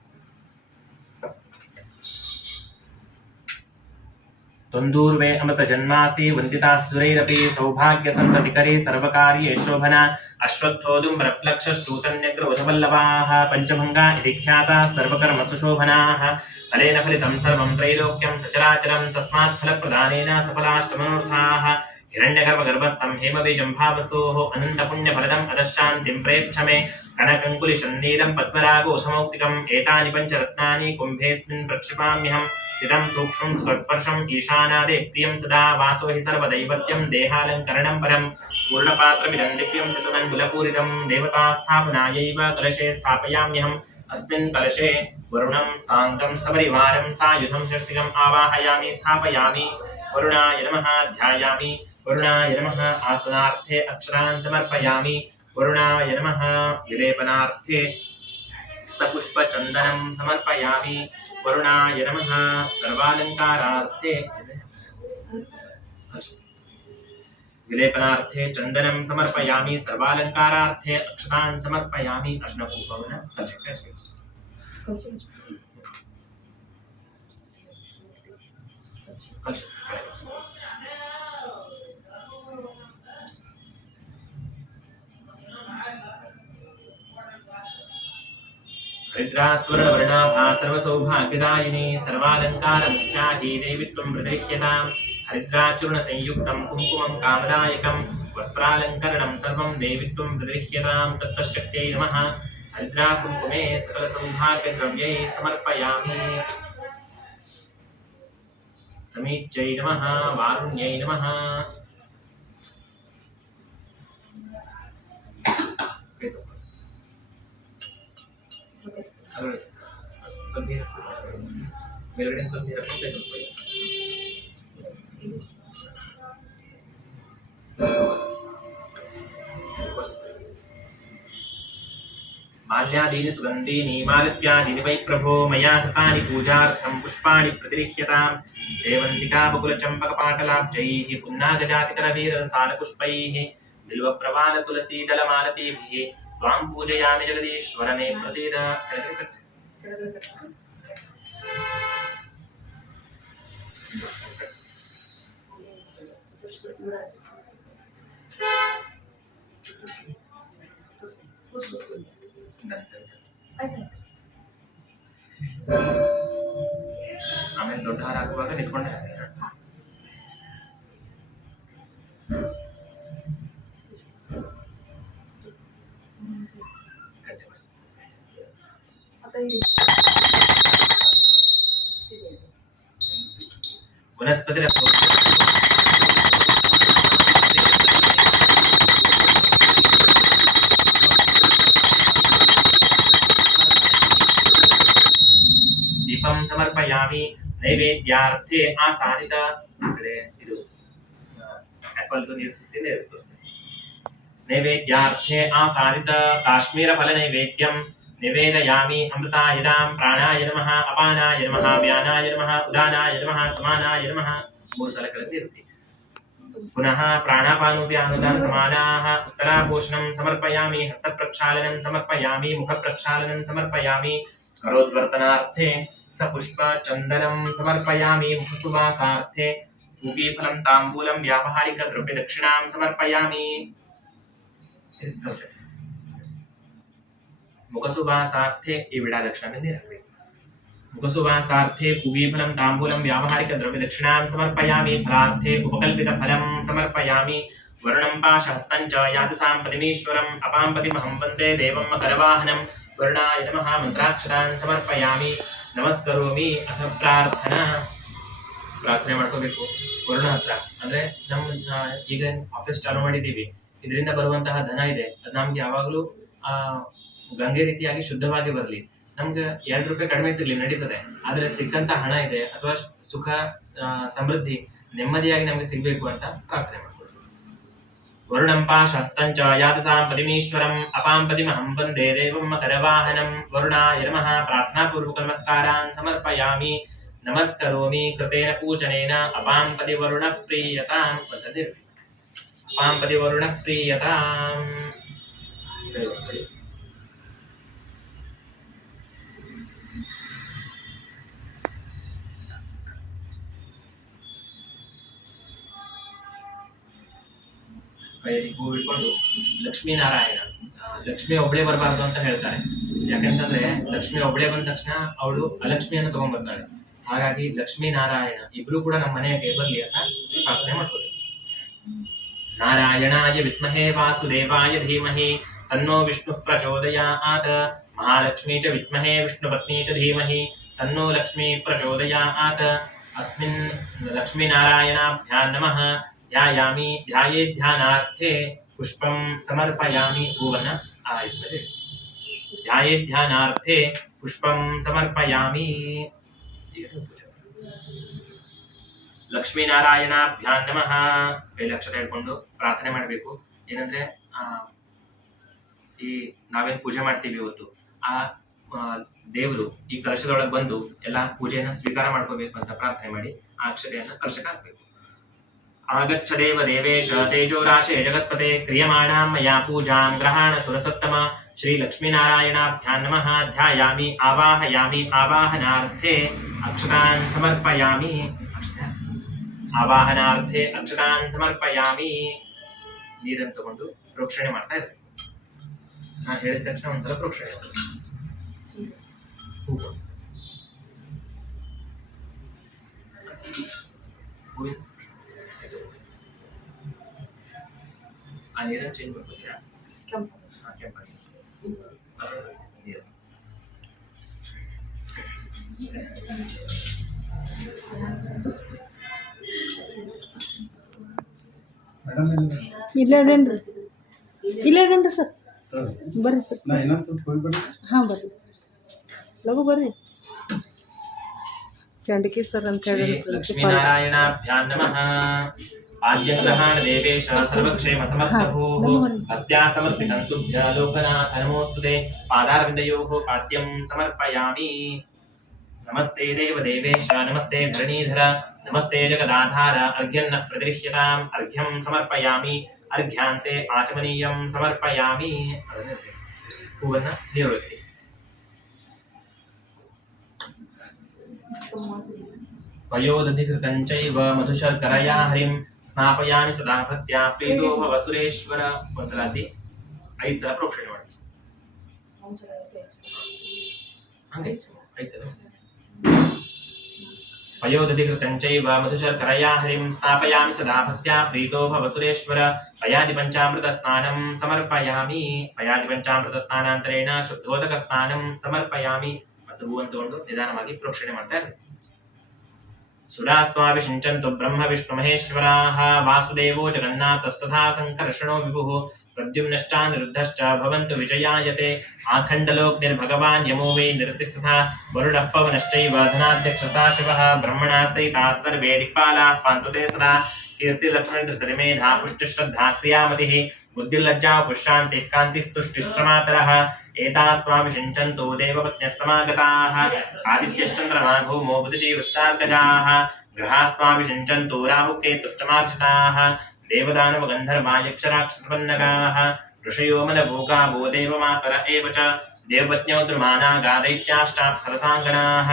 ತೊಂದೂರ್ವೆ ಅಮೃತ ಜನ್ಮಾಸಿ ವಂದಿತಾ ಸುರೈರಪಿ ಸೌಭಾಗ್ಯ ಸಂತತಿಕರಿ ಸರ್ವಕಾರ್ಯೇ ಶೋಭನಾ ಅಶ್ವತ್ಥೋದುಂಬರ ಪ್ಲಕ್ಷ ಶ್ರೂತನ್ಯಗ್ರೋಧವಲ್ಲಭಾಃ ಪಂಚಭಂಗಾ ಇತಿ ಖ್ಯಾತಾ ಸರ್ವಕರ್ಮ ಸುಶೋಭನಾಃ फलेन फलितं सर्वं त्रैलोक्यं सचराचरं तस्मात् फलप्रदानेन सफलाष्टमनोर्थाः हिरण्यगर्भगर्भस्थं हेमबीजं भावसोः अनन्तपुण्यफलदम् अधः शान्तिं प्रेक्ष मे कनकङ्कुलिशन्नीदं पद्मरागोऽसमौक्तिकम् एतानि पञ्चरत्नानि कुम्भेऽस्मिन् प्रक्षिपाम्यहम् सिदं सूक्ष्मं सुखस्पर्शम् ईशानादे प्रियं सदा वासो हि सर्वदैवत्यं देहालङ्करणं परं पूर्णपात्रमिदं दिव्यं सततङ्गुलपूरितं देवतास्थापनायैव कलशे स्थापयाम्यहम् अस्मिन् कलशे वरुणं साङ्गं सपरिवारं सायुधं शक्तिकम् आवाहयामि स्थापयामि वरुणाय नमः ध्यायामि वरुणाय नमः आसनार्थे अक्षरान् समर्पयामि वरुणाय नमः विलेपनार्थे सपुष्पचन्दनं समर्पयामि वरुणाय नमः सर्वालङ्कारार्थे विलेपनार्थे चन्दनं समर्पयामि सर्वालङ्कारार्थे अक्षतान् समर्पयामि अश्नकुम्भवन हरिद्रास्वर्णवर्णाभा सर्वसौभाग्यदायिनी सर्वालङ्कारमुख्या हि देवी त्वं प्रतिगृह्यताम् हरिद्राचूर्णसंयुक्तं कुङ्कुमं कामदायकं वस्त्रालङ्करणं सर्वं देवी त्वं प्रतिगृह्यतां तत्तश्शक्त्यै नमः हरिद्राकुङ्कुमे सकलसौभाग्यद्रव्यै समर्पयामि समीच्यै नमः वारुण्यै नमः ಮೇಲ್ಗಡೆ ಸ್ವಲ್ಪ ನೀರು माल्यादीनि सुगन्धीनि मालत्यादीनि वै प्रभो मया कृतानि पूजार्थं पुष्पाणि प्रतिगृह्यतां सेवन्तिका बकुलचम्पकपाटलाब्जैः पुन्नागजातिकरवीरसालपुष्पैः बिल्वप्रवालतुलसीदलमालतीभिः त्वां पूजयामि जगदीश्वर मे प्रसीद ಆಮೇಲೆ ದೊಡ್ಡ ಹಾರ ಹಾಕುವಾಗ ನಿಂತ್ಕೊಂಡೆ वनस्पति दीपं समर्पयामि नैवेद्यार्थे आसादित ಇದು ಆಪಲ್ ದು ನೀರು ಸುತ್ತಿನೇ ಇರುತ್ತೆ नैवेद्यार्थे आसादित काश्मीर फल नैवेद्यं निवेदयामि अमृतायदां प्राणाय नमः अपानाय नमः व्यानाय नमः उदानाय नमः समानाय नमः मूರು ಸಲ ಕಳೆದಿರುತ್ತಿ पुनः प्राणापानोव्यानुदान समानाः उत्तराभूषणं समर्पयामि हस्तप्रक्षालनं समर्पयामि मुखप्रक्षालनं समर्पयामि करोद्वर्तनार्थे सपुष्पचन्दनं समर्पयामि मुखसुवासार्थे पूगीफलं ताम्बूलं व्यावहारिकद्रव्यदक्षिणां समर्पयामि मुखसुवासार्थे ये विड़ा दक्षिणा में नहीं रखते मुखसुवासार्थे पूगीफलं ताम्बूलं व्यावहारिकद्रव्यदक्षिणां समर्पयामि फलार्थे उपकल्पितफलं समर्पयामि वरुणं पाशहस्तं च यातसां पतिमीश्वरम् अपां पतिमहं वन्दे देवं मकरवाहनं वरुणाय नमः मंत्राक्षरान् समर्पयामि नमस्करोमि अथ प्रार्थना ಪ್ರಾರ್ಥನೆ ಮಾಡ್ಕೋಬೇಕು ವರುಣ ಹತ್ರ ಅಂದ್ರೆ ನಮ್ಮ ಈಗ ಆಫೀಸ್ ಚಾಲೂ ಮಾಡಿದ್ದೀವಿ ಇದರಿಂದ ಬರುವಂತಹ ಧನ ಇದೆ ಅದು ನಮ್ಗೆ ಯಾವಾಗಲೂ ಗಂಗೆ ರೀತಿಯಾಗಿ ಶುದ್ಧವಾಗಿ ಬರಲಿ ನಮ್ಗೆ 2 ರೂಪಾಯಿ ಕಡಿಮೆ ಸಿಗ್ಲಿ ನಡೀತದೆ ಆದ್ರೆ ಸಿಕ್ಕಂತ ಹಣ ಇದೆ ಅಥವಾ ಸುಖ ಸಮೃದ್ಧಿ ನೆಮ್ಮದಿಯಾಗಿ ನಮ್ಗೆ ಸಿಗ್ಬೇಕು ಅಂತ ಪ್ರಾರ್ಥನೆ ಮಾಡ್ಕೊಳ್ಳಿ वरुणं पाशहस्तं च यातसां पतिमीश्वरम् अपां पतिमहं वन्दे देवं मकरवाहनं वरुणाय नमः प्रार्थनापूर्वकनमस्कारान् समर्पयामि नमस्करोमि कृतेन पूजनेन अपां पतिवरुणः प्रीयतां वसतिर्भि अपां पतिवरुणः प्रीयताम् ಕೈಯಲ್ಲಿ ಹೂ ಇಟ್ಕೊಂಡು ಲಕ್ಷ್ಮೀನಾರಾಯಣ ಲಕ್ಷ್ಮಿ ಒಬ್ಬಳೇ ಬರಬಾರ್ದು ಅಂತ ಹೇಳ್ತಾರೆ ಯಾಕಂತಂದ್ರೆ ಲಕ್ಷ್ಮಿ ಒಬ್ಬಳೇ ಬಂದ ತಕ್ಷಣ ಅವಳು ಅಲಕ್ಷ್ಮಿಯನ್ನು ತಗೊಂಡ್ಬರ್ತಾಳೆ ಹಾಗಾಗಿ ಲಕ್ಷ್ಮೀನಾರಾಯಣ ಇಬ್ರು ಕೂಡ ನಮ್ಮ ಮನೆಗೆ ಬರಲಿ ಅಂತ ಪ್ರಾರ್ಥನೆ ಮಾಡ್ಕೋಬೇಕು ನಾರಾಯಣಾಯ ವಿದ್ಮಹೇ ವಾಸುದೇವಾಯ ಧೀಮಹಿ तन्नो विष्णुः प्रचोदयात् महालक्ष्मी च विद्महे विष्णुपत्नी च धीमहि तन्नो लक्ष्मी प्रचोदयात् अस्मिन् लक्ष्मीनारायणाभ्यां नमः ध्यायामि ध्याये ध्यानार्थे पुष्पं समर्पयामि भुवन आयुर्वेदे ध्याये ध्यानार्थे पुष्पं समर्पयामि ಲಕ್ಷ್ಮೀನಾರಾಯಣಾಭ್ಯಾಂ ನಮಃ ಕೈಲಿ ಅಕ್ಷರ ಹೇಳ್ಕೊಂಡು ಪ್ರಾರ್ಥನೆ ಮಾಡಬೇಕು ಏನಂದ್ರೆ ಈ ನಾವೇನು ಪೂಜೆ ಮಾಡ್ತೀವಿ ಇವತ್ತು ಆ ದೇವರು ಈ ಕಲಶದೊಳಗೆ ಬಂದು ಎಲ್ಲ ಪೂಜೆಯನ್ನು ಸ್ವೀಕಾರ ಮಾಡ್ಕೋಬೇಕು ಅಂತ ಪ್ರಾರ್ಥನೆ ಮಾಡಿ ಆ ಅಕ್ಷರೆಯನ್ನು ಕಲಶಕ್ಕೆ ಹಾಕಬೇಕು ಆಗಚ್ಚದೇವ ದೇವೇಶ ತೇಜೋರಾಶೆ ಜಗತ್ಪತೆ ಕ್ರಿಯಮಾಣಾಂ ಮಯಾ ಪೂಜಾಂ ಗ್ರಹಾಣ ಸುರಸತ್ತಮ ಶ್ರೀ ಲಕ್ಷ್ಮೀನಾರಾಯಣಾಭ್ಯಾಂ ನಮಃ ಧ್ಯಾಯಾಮಿ ಆವಾಹಯಾಮಿ ಆವಾಹನಾರ್ಥೆ ಅಕ್ಷತಾನ್ ಸಮರ್ಪಯಾಮಿ ಆವಾಹನಾರ್ಥೆ ಅಕ್ಷತಾನ್ ಸಮರ್ಪಯಾಮಿ ನೀರನ್ನು ತಗೊಂಡು ಪ್ರೋಕ್ಷಣೆ ಮಾಡ್ತಾ ಇರ್ತೀವಿ ನಾನು ಹೇಳಿದ ತಕ್ಷಣ ಒಂದ್ಸಲ ಪ್ರೋಕ್ಷಣೆ ಆ ನೀರನ್ನು ಚೇಂಜ್ ಮಾಡ್ಕೋತೀರಾ ಕೆಂಪಾಗಿ ಇಲ್ಲೇದೇನ್ರಿ ಇಲ್ಲೇದೇನ್ರಿ ಸರ್ ಬರ್ರಿ ಸರ್ ಹಾಂ ಬರ್ರಿ ಲಘು ಬರ್ರಿ ಚಂಡಕಿ ಸರ್ ಅಂತ ಹೇಳಿ ಲಕ್ಷ್ಮೀನಾರಾಯಣಾಭ್ಯಾಂ ನಮಃ ಆದ್ಯಗ್ರಹಾಣ ದೇವೇಶ ಸರ್ವಕ್ಷೇಮ ಸಮರ್ಥಭೂಃ ಭಕ್ತ್ಯಾ ಸಮರ್ಪಿತಂ ತುಭ್ಯ ಲೋಕನಾಥ ನಮೋಸ್ತುತೆ ಪಾದಾರವಿಂದಯೋಃ ಪಾದ್ಯಂ ಸಮರ್ಪಯಾಮಿ ನಮಸ್ತೆ ದೇವದೇವೇಶ ನಮಸ್ತೆ ಧರಣೀಧರ ನಮಸ್ತೆ ಜಗದಾಧಾರ ಅರ್ಘ್ಯನ್ನ ಪ್ರತಿರಿಹ್ಯತಾಂ ಅರ್ಘ್ಯಂ ಸಮರ್ಪಯಾಮಿ ಅರ್ಘ್ಯಾಂತೆ ಆಚಮನೀಯಂ ಸಮರ್ಪಯಾಮಿ ಹೂವನ್ನ ನೀರೊಳಗೆ ವಯೋದಧಿಕೃತಂ ಚೈವ ಮಧುಶರ್ಕರಯಾ ಹರಿಂ ಸ್ನಾಪಯಾಮಿ ಸದಾ ಭಕ್ತ್ಯಾ ಪ್ರೀತೋ ಭವ ಸುರೇಶ್ವರ ಒಂದ್ಸಲ 5 ಸಲ ಪ್ರೋಕ್ಷಣೆ ಮಾಡಿ ಹಂಗೆ 5 ಸಲ ವಯೋದಧಿಕೃತಂ ಚೈವ ಮಧುಶರ್ಕರಯಾ ಹರಿಂ ಸ್ನಾಪಯಾಮಿ ಸದಾ ಭಕ್ತ್ಯಾ ಪ್ರೀತೋ ಭವ ಸುರೇಶ್ವರ ಪಯಾದಿ ಪಂಚಾಮೃತ ಸ್ನಾನಂ ಸಮರ್ಪಯಾಮಿ ಪಯಾದಿ ಪಂಚಾಮೃತ ಸ್ನಾನಾಂತರೇಣ ಶುದ್ಧೋದಕ ಸ್ನಾನಂ ಸಮರ್ಪಯಾಮಿ ಮತ್ತು ಹೂವನ್ನು ತಗೊಂಡು ನಿಧಾನವಾಗಿ ಪ್ರೋಕ್ಷಣೆ ಮಾಡ್ತಾರೆ ಸುರಾಸ್ವಾಭಿಷಿಂಚಂತು ಬ್ರಹ್ಮ ವಿಷ್ಣು ಮಹೇಶ್ವರಾಃ ವಾಸುದೇವೋ ಜಗನ್ನಾಥಸ್ತಥಾ ಸಂಕರ್ಷಣೋ ವಿಭುಃ ಪ್ರದ್ಯುಮ್ನಶ್ಚಾನಿರುದ್ಧಶ್ಚ ಭವಂತು ವಿಜಯಾಯತೆ ಆಖಂಡಲೋಕ್ನಿರ್ಭಗವಾನ್ ಯಮೋ ವೈ ನಿರತಿಸ್ತಥಾ ವರುಣಃ ಪವನಶ್ಚೈವ ಧನಾಧ್ಯಕ್ಷತಾ ಶಿವಃ ಬ್ರಹ್ಮಣಾ ಸಹಿತಾಃ ಸರ್ವೇ ದಿಕ್ಪಾಲಾಃ ಪಾಂತು ತೇ ಸದಾ ಕೀರ್ತಿಲಕ್ಷ್ಮೀಧೃತರಿಮೇಧಾ ಪುಷ್ಟಿಶ್ರದ್ಧಾ ಕ್ರಿಯಾಮತಿಃ ಬುದ್ಧಿರ್ಲಜ್ಜಾ ಪುಷ್ಯಾಂತಿಃ ಕಾಂತಿಸ್ತುಷ್ಟಿಶ್ಚ ಮಾತರಃ ಏತಾಸ್ತ್ವಾಭಿಷಿಂಚಂತು ದೇವಪತ್ನ್ಯಃ ಸಮಾಗತಾಃ ಆದಿತ್ಯಶ್ಚಂದ್ರಮಾ ಭೂಮೋ ಬುಧಜೀವಸ್ತಾರ್ಗಜಾಃ ಗ್ರಹಾಸ್ತ್ವಾಭಿಷಿಂಚಂತು ರಾಹುಕೇತುಶ್ಚ ಮಾರ್ಷಿತಾಃ ದೇವದಾನವಗಂಧರ್ವಾ ಯಕ್ಷರಾಕ್ಷಸಪನ್ನಗಾಃ ಋಷಯೋ ಮನಭೋಗಾವೋ ದೇವಮಾತರ ಏವ ಚ ದೇವಪತ್ನ್ಯೋ ದ್ರುಮಾನಾಗಾ ದೈತ್ಯಾಶ್ಚಾಪ್ಸರಸಾಂಗಣಾಃ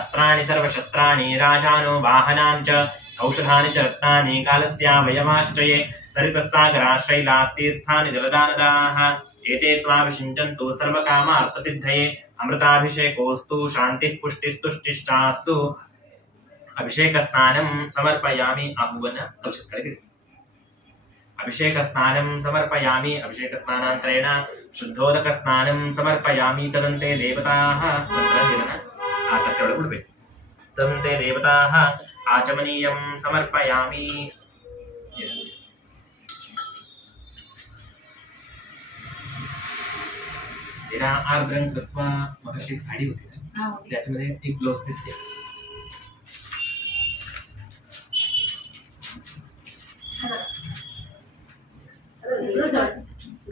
ಅಸ್ತ್ರಾಣಿ ಸರ್ವಶಸ್ತ್ರಾಣಿ ರಾಜಾನೋ ವಾಹನಾನಿ ಚ ಔಷಧಾನಿ ಚ ರತ್ನಾನಿ ಕಾಲಸ್ಯಾವಯವಾಶ್ಚಯೇ ಸರಿತಸ್ಸಾಗರಾಶ್ರೈಲಾಸ್ತೀರ್ಥಾನಿ ಜಲದಾನದಾಃ ಏತೆ ತ್ವಾಭಿಷಿಂಚಂತು ಸರ್ವಕಾಮಾರ್ಥಸಿದ್ಧಯೇ ಅಮೃತಾಭಿಷೇಕೋಸ್ತು ಶಾಂತಿಃ ಪುಷ್ಟಿಸ್ತುಷ್ಟಿಶ್ಚಾಸ್ತು ಅಭಿಷೇಕ ಸ್ನಾನಂ ಸಮರ್ಪಯಾಮಿ ಆ ಹೂವನ್ನು ಕಲಶಕ್ಕೆ ಅಭಿಷೇಕ ಸ್ನಾನಂ ಸಮರ್ಪಯಾಮಿ ಅಭಿಷೇಕ ಸ್ನಾನಾಂತರೇಣ ಶುದ್ಧೋದಕ ಸ್ನಾನಂ ಸಮರ್ಪಯಾಮಿ ತದಂತೆ ದೇವತಾಃ ಒಂದ್ಸಲ ದೇವನ ಆ ತಟ್ಟೆಯೊಳಗೆ ಬಿಡಬೇಕು ತದಂತೆ ದೇವತಾಃ ಆಚಮನೀಯಂ ಸಮರ್ಪಯಾಮಿ तेरा आर्द्रं कृत्वा मगाशी एक साडी होती ना त्याच्यामध्ये एक ब्लाउज पीस दे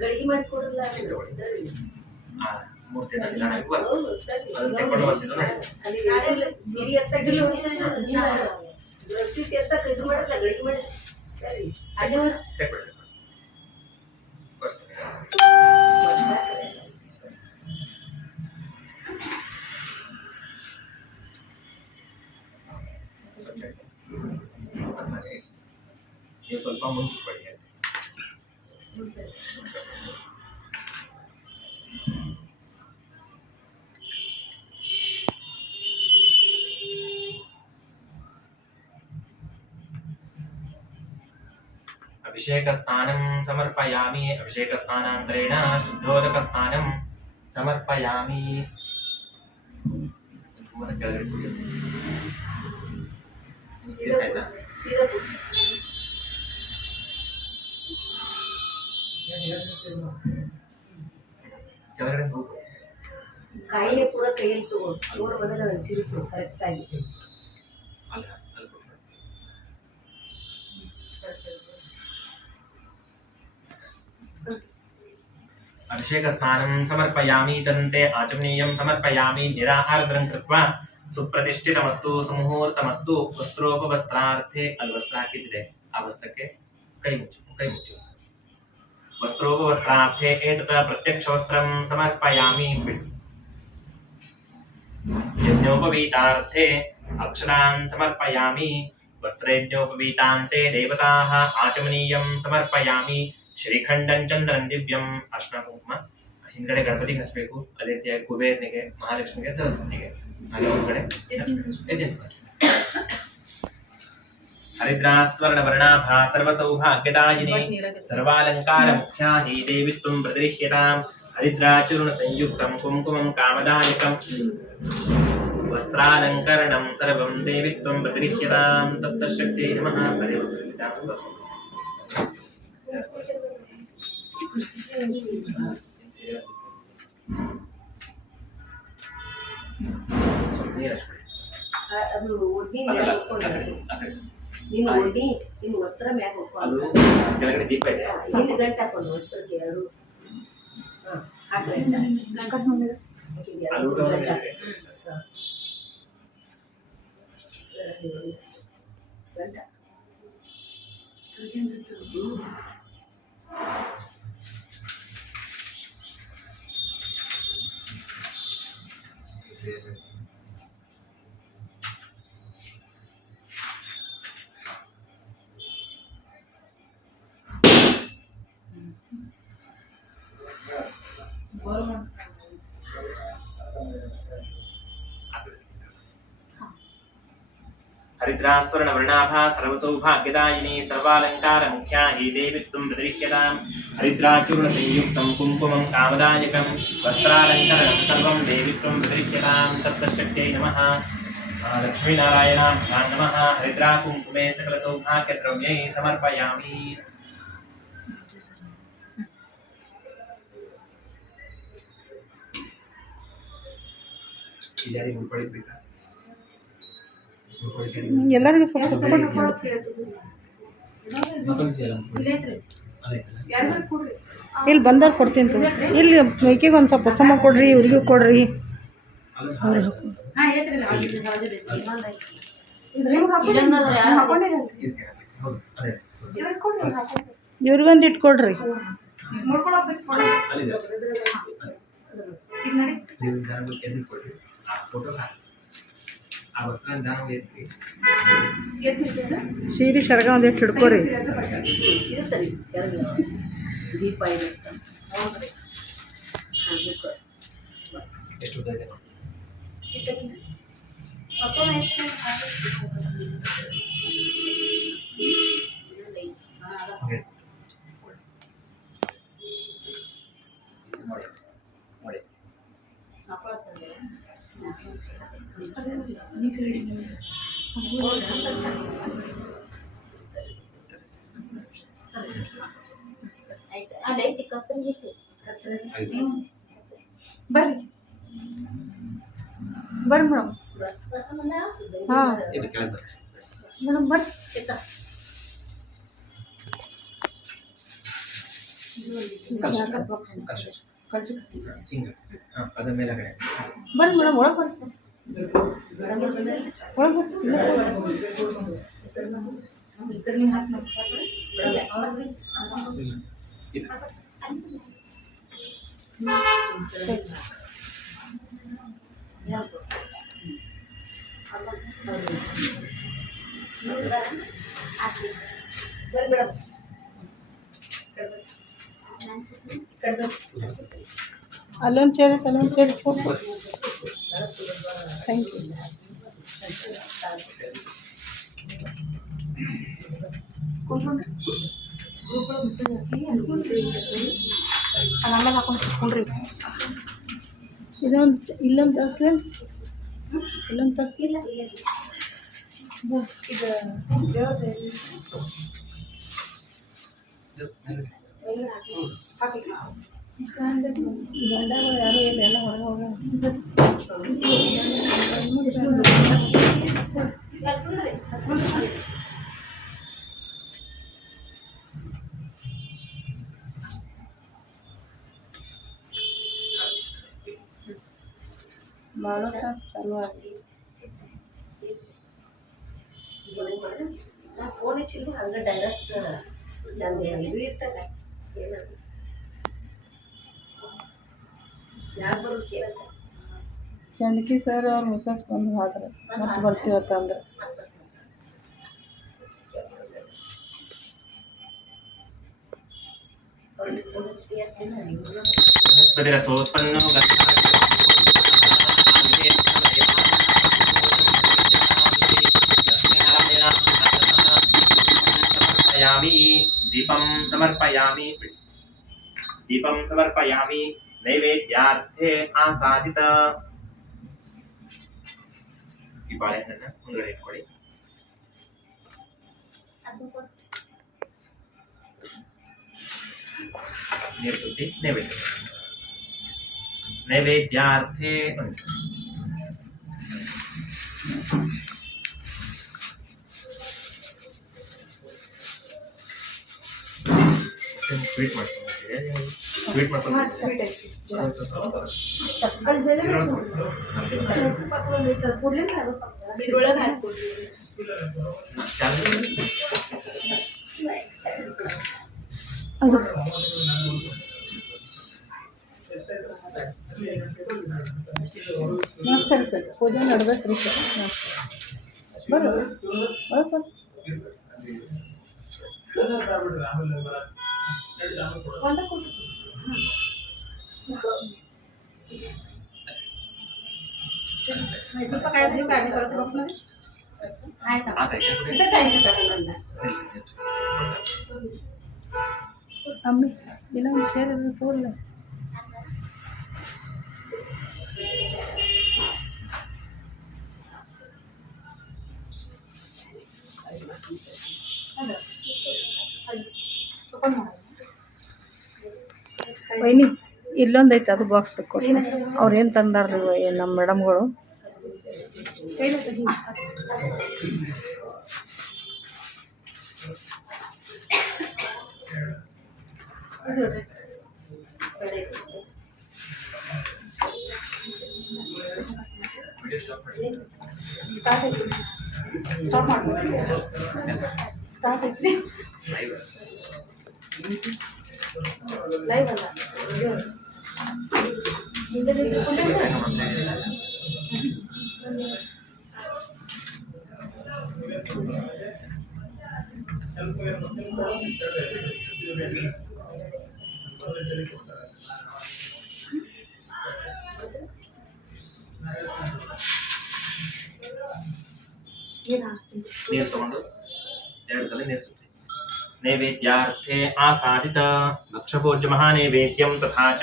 ಗಡಿಗೆ ಮಾಡಿ ಕೊಡಲ್ಲ ಮೂರ್ತಿ ತೆಕೊಂಡು ಬರ್ತಿದ್ರು ಅಲ್ಲಿ ಸೀರಿಯಸ್ ಆಗಿಲ್ಲ ಸೇರ್ಸಕ್ ಇದು ಮಾಡಲ್ಲ ಗಡಿಗೆ ಮಾಡಿ ನೀವು ಸ್ವಲ್ಪ ಮುಂಚೆ ಪಡಿ अभिषेकस्नानं समर्पयामि अभिषेकस्नानान्तरेण शुद्धोदकस्नानं समर्पयामि ಸೀದಾ ಕೆಳಗಡೆ ಹೋಗು ಕಾಯಿಲೆ ಪೂರ ಕೈಯಲ್ಲಿ ತಗೊಂಡು ನೋಡು ಬದಲ ಸಿರಿಸು ಕರೆಕ್ಟಾಗಿ ಅಲ್ಲಿ ಅಲ್ಲಿ ಕೊಡು. अभिषेकस्नानं समर्पयामि तदन्ते आचमनीयं समर्पयामि निराहारद्रं कृत्वा सुप्रतिष्ठितमस्तु सुमुहूर्तमस्तु वस्त्रोपवस्त्रार्थे ಅಲ್ಲಿ ವಸ್ತ್ರ ಹಾಕಿದ್ದೆ ಆ ವಸ್ತ್ರಕ್ಕೆ ಕೈ ಮುಚ್ಚಿ वस्त्रोपवस्त्रार्थे एतत् प्रत्यक्षवस्त्रं समर्पयामि यज्ञोपवीतार्थे अक्षरान् समर्पयामि वस्त्रयज्ञोपवीतान्ते देवताः आचमनीयं समर्पयामि ಶ್ರೀಖಂಡಂ ಚಂದ್ರಂ ದಿವ್ಯಂ ಅರ್ಶನ ಕುಂಕುಮ ಹಿಂದ್ಗಡೆ ಗಣಪತಿಗೆ ಹಚ್ಚಬೇಕು ಅದೇ ರೀತಿಯಾಗಿ ಕುಬೇರನಿಗೆ ಮಹಾಲಕ್ಷ್ಮಿಗೆ ಸರಸ್ವತಿಗೆ ಹಾಗೆ ಹೊರಗಡೆ ಹರಿದ್ರಾಸ್ವರ್ಣ ವರ್ಣಾಭಾ ಸರ್ವಸೌಭಾಗ್ಯದಾಯಿನಿ ಸರ್ವಾಲಂಕಾರ ಮುಖ್ಯಾ ಹಿ ದೇವಿತ್ವಂ ಪ್ರತಿರಿಹ್ಯತಾಂ ಹರಿದ್ರಾಚೂರ್ಣ ಸಂಯುಕ್ತಂ ಕುಂಕುಮಂ ಕಾಮದಾಯಕಂ ವಸ್ತ್ರಾಲಂಕರಣಂ ಸರ್ವಂ ದೇವಿತ್ವಂ ಪ್ರತಿರಿಹ್ಯತಾಂ ತತ್ತಶಕ್ತಿಯೈ ನಮಃ ಪದೇ ಅದು ಒಡ್ಡಿ ಮ್ಯಾಗ ಉಟ್ಕೊಂಡು ನೀನು ಒಡ್ಡಿ ನಿನ್ನ ವಸ್ತ್ರ ಮ್ಯಾಗ ಉಟ್ಕೊಂಡು ಕೆಳಗಡೆ ದೀಪ ಇದೆ ಹಿಂದೆ ಗಂಟೆ ಹಾಕೊಂಡು ವಸ್ತ್ರಕ್ಕೆ ಎರಡು ಹಾಕ್ರೆ ಗಂಟ हरिद्रास्वर्ण वर्णाभा सर्वसौभाग्यदायिनी सर्वालंकार मुख्या हि देवित्वं प्रतिरिह्यतां हरिद्राचूर्ण संयुक्तं कुंकुमं कामदायकं वस्त्रालंकरणं सर्वं देवित्वं प्रतिरिह्यतां तत्तशक्त्यै नमः लक्ष्मीनारायणाभ्यां नमः हरिद्रा कुंकुमे सकल सौभाग्यद्रव्यै समर्पयामि ಎಲ್ಲರಿಗೂ ಸ್ವಲ್ಪ ಇಲ್ಲಿ ಬಂದವ್ರು ಕೊಡ್ತೀನಿ ತಗೋ. ಇಲ್ಲಿ ಮೇಕೆಗೆ ಒಂದು ಸ್ವಲ್ಪ ಹೊಸಮ ಕೊಡ್ರಿ ಇವ್ರಿಗೂ ಕೊಡ್ರಿ ಅವ್ರಿಗೆ ಇವ್ರಿಗೊಂದು ಇಟ್ಕೊಡ್ರಿ ಸೀರೆ ಶರ್ಗ ಒಂದಿಟ್ಟು ಹಿಡ್ಕೊರಿ ಸರಿ ಸರಿ ದೀಪ ಇರುತ್ತೆ ಎಷ್ಟು ಉದ್ದ ಇದೆ ಬರ್ರಿ ಬರ್ರಿ ಮೇಡಮ್ ಹಾಂ ಮೇಡಮ್ ಬರ್ರಿ ಅದ್ರ ಮೇಲೆಗಡೆ ಬರ್ರಿ ಮೇಡಮ್ ಒಳಗೆ ಬರ್ರಿ ಒಳಗೆ ಅಲ್ಲೊಂದು ಸೇರಿ ಅಲ್ಲೊಂದು ಸೇರಿ ಥ್ಯಾಂಕ್ ಯು ಆಮೇಲೆ ಹಾಕೊಂಡು ಕುತ್ಕೊಂಡ್ರಿ ಇದೊಂದು ಇಲ್ಲೊಂದು ತರಿಸ್ಲಿ ಇಲ್ಲೊಂದು ತರಿಸ್ಲಿಲ್ಲ ಇದು ಗಂಡಗಳು ಯಾರು ಇಲ್ಲ ಎಲ್ಲ ಹೊರಗೆ ಹೋಗ ಮಾಡೋಕೆ ಚಾಲು ಆಗಿ ನಾ ಫೋನ್ ಹಚ್ಚಿಲ್ಲ ಹಂಗೆ ಡೈರೆಕ್ಟ್ ನಂದು ಇದು ಇರ್ತದೆ ಏನದು ಯಾರು ಬರೋದು ಕೇಳತ್ತೆ ಚಂದಕಿ ಸರ್ ಅವ್ರ ಮಿಸಸ್ ಬಂದು ಹಾದ್ರೆ ಮತ್ತೆ ಬರ್ತೀವತ್ತಂದ್ರೆ ಅವ್ರಿಗೆ ಫೋನ್ ಹಚ್ಚಿದೆ ಅಂತ ನೀವು ಬೃಹಸ್ಪತಿರಸೋತ್ಪನ್ನೋ समर्पयामि दीपं समर्पयामि नैवेद्यार्थे आसादित ಈ ಬಾಳೆಹಣ್ಣನ್ನ ಮುಂದ್ಗಡೆ ಇಟ್ಕೊಳ್ಳಿ ನೀರು ಸುತ್ತಿ ನೈವೇದ್ಯಾರ್ಥೆ ಸ್ವೀಟ್ ಪೂಜೆ ನಡ್ಬೇಕು ರೀ ಬರ್ರಿ ಬರ್ರಿ ಸ್ವಲ್ಪ ಕಾಯ್ದು ಕಾರಣೆ ಬರುತ್ತೆ ಬಾಕ್ಸ್ನಲ್ಲಿ ಆಯ್ತಾ ಅಮ್ಮಿ ಇನ್ನೊಂದು ಸೇರಿದ್ರೆ ತೋರ್ಲ ವೈನಿ ಇಲ್ಲೊಂದು ಐತೆ ಅದು ಬಾಕ್ಸ್ ಕೊಟ್ಟು ಅವ್ರು ಏನು ತಂದಾರ್ರಿ ನಮ್ಮ ಮೇಡಮ್ಗಳು ಸ್ಟಾಪ್ ಮಾಡ್ಬೋದು ಸ್ಟಾರ್ಟ್ ಐತ್ರಿ ಲೈವ್ ಅಲ್ಲ ನೀರು ತಗೊಂಡು 2 ಸಲ ನೀರು ಸುತ್ತಿ नैवेद्यार्थे आसादित भक्षभोज्य महानैवेद्यं तथा च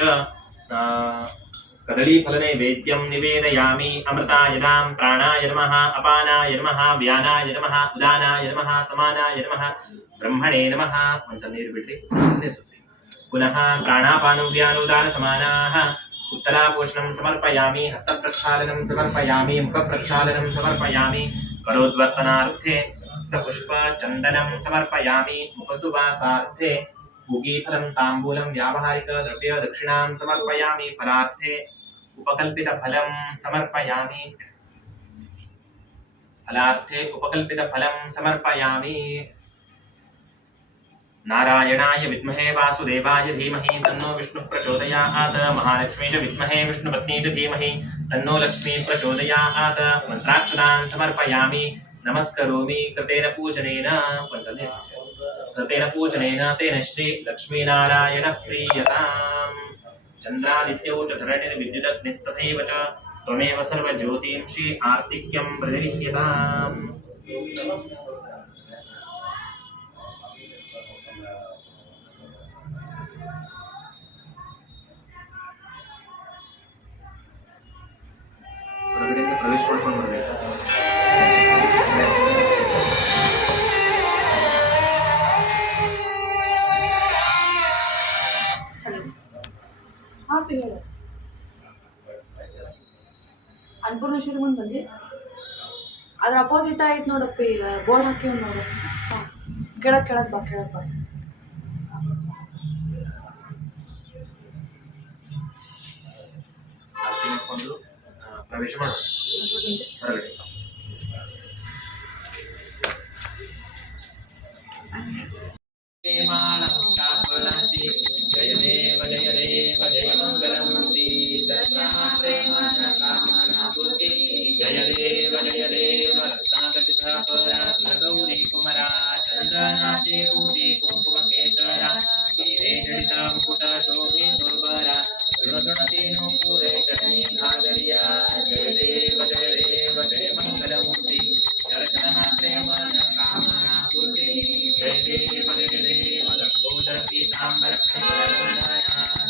कदलीफलनैवेद्यं निवेदयामि अमृताय दां प्राणाय नमः अपानाय नमः व्यानाय नमः उदानाय नमः समानाय नमः ब्रह्मणे नमः ಒಂದ್ಸಲ ನೀರು ಬಿಡ್ರಿ ನೀರು ಸುತ್ತಿ पुनः प्राणापानव्यानुदानसमानाः उत्तरापोषणं समर्पयामि हस्तप्रक्षालनं समर्पयामि मुखप्रक्षालनं समर्पयामि करोद्वर्तनार्थे सपुष्प चंदनम समर्पयामि मुखसुवासार्थे पूगीफलं तांबूलं व्यावहारिक द्रव्य दक्षिणां समर्पयामि फलार्थे उपकल्पित फलं समर्पयामि नारायणाय विद्महे वासुदेवाय धीमहि तन्नो विष्णुः प्रचोदयात् महालक्ष्मी च विद्महे विष्णुपत्नी च धीमहि तन्नो लक्ष्मी प्रचोदयात् मंत्राक्षरान् समर्पयामि नमस्करोमि कृतेन पूजनेन तेन श्री लक्ष्मीनारायण प्रीयताम् चन्द्रादित्यौ च धरणिर्विद्युदग्निस्तथैव च त्वमेव सर्वज्योतिंषि आर्तिक्यं प्रतिगृह्यताम् ಅನ್ನಪೂರ್ಣೇಶ್ವರಿ ಮುಂದೆ ಬಂದು ಅದ್ರ ಅಪೋಸಿಟ್ ಆಯ್ತು ನೋಡಪ್ಪಿ ಬೋರ್ಡ್ ಹಾಕಿವ್ ನೋಡು ಹಾಂ ಕೆಳಗೆ ಬಾ ಆರತಿ ಮಾಡ್ಕೊಂಡು ಪ್ರವೇಶ ಮಾಡೋಣ ಹೊರಗಡೆ. ಜಯ ದೇವ ಜಯ ದೇವ ಜಯ ಮಂಗಲಮೂರ್ತಿ ದರ್ಶನಾಪೂರ್ತಿ ಜಯ ದೇವ ರತ್ನಾಕಚಿತ ಗೌರಿ ಕುಮರ ಚಂದ್ರನಾಚಿ ಭೂತಿ ಕುಂಕುಮ ಕೇಶರ ಹೀರೇ ಜಡಿತ ಮುಕುಟ ಶೋಭಿ ದುರ್ಬರ ಋಣತೇನು ಪೂರೇ ಚರಣಿ ಧಾಗರಿಯ ಜಯ ದೇವ ಜಯ ಮಂಗಲಮೂರ್ತಿ ದರ್ಶನ ಮಾತ್ರೆ ಮನ ಕಾಮನ ಪೂರ್ತಿ ಜಯ ದೇವ ಲಂಬೋದರ ಪೀತಾಂಬರ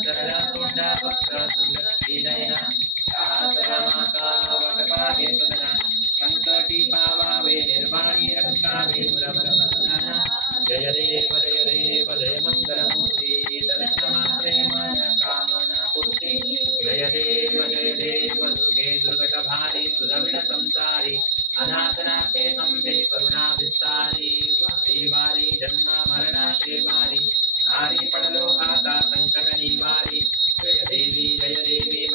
ಸರಳ ಸೋಂಡ ಭಕ್ತ ಸುಂದರ ಶ್ರೀನಯನ ದಾಸರ ಮಾತಾ ವಟಪಾಹೇ ಸದನ ಸಂಕಟಿ ಪಾವಾವೇ ನಿರ್ವಾಣಿ ರಕ್ಷಾಮೇ ಸುರವರ ಬಂಧನ ಜಯ ದೇವ ಜಯ ಮಂಗಲಮೂರ್ತಿ ದರ್ಶನ ಮಾತ್ರೆ ಮನ ಕಾಮನ ಪೂರ್ತಿ ಜಯ ದೇವ ದುರ್ಗೆ ದುರ್ಗಟ ಭಾರಿ ಸುರವಿಣ ಸಂಸಾರಿ ಅನಾಥನಾಥೆ ಅಂಬೆ ಕರುಣಾ ವಿಸ್ತಾರಿ ವಾರಿ ವಾರಿ ಜನ್ಮ ಮರಣ ಸೇವಾರಿ ನಾರಿ ಪಡಲೋ ಆತ ಸಂಕಟ ನಿವಾರಿ ಜಯ ದೇವಿ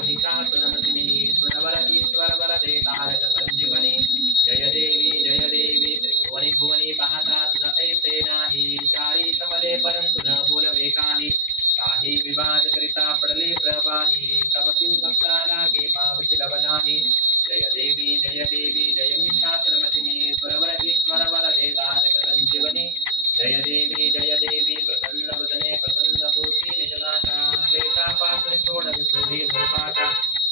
ಮಹಿಷಾಸುರಮರ್ದಿನಿ ಸುರವರ ಈಶ್ವರ ವರದೆ ತಾರಕ ಸಂಜೀವನಿ ಜಯ ದೇವಿ त्रिभुवनि भुवनि बहता तुझ ऐसे नाही चारी समदे परंतु न बोलवे काही काही विवाद करिता पडले प्रवाही तब तू भक्ता लागे पावशिलव नाही जय देवी जय मिषासुरमर्दिनी सुरवर ईश्वर वरदे तारक संजीवनी जय देवी प्रसन्न वदने प्रसन्न होती निजनाथा क्लेशापासून सोड विशोधी भोपाशा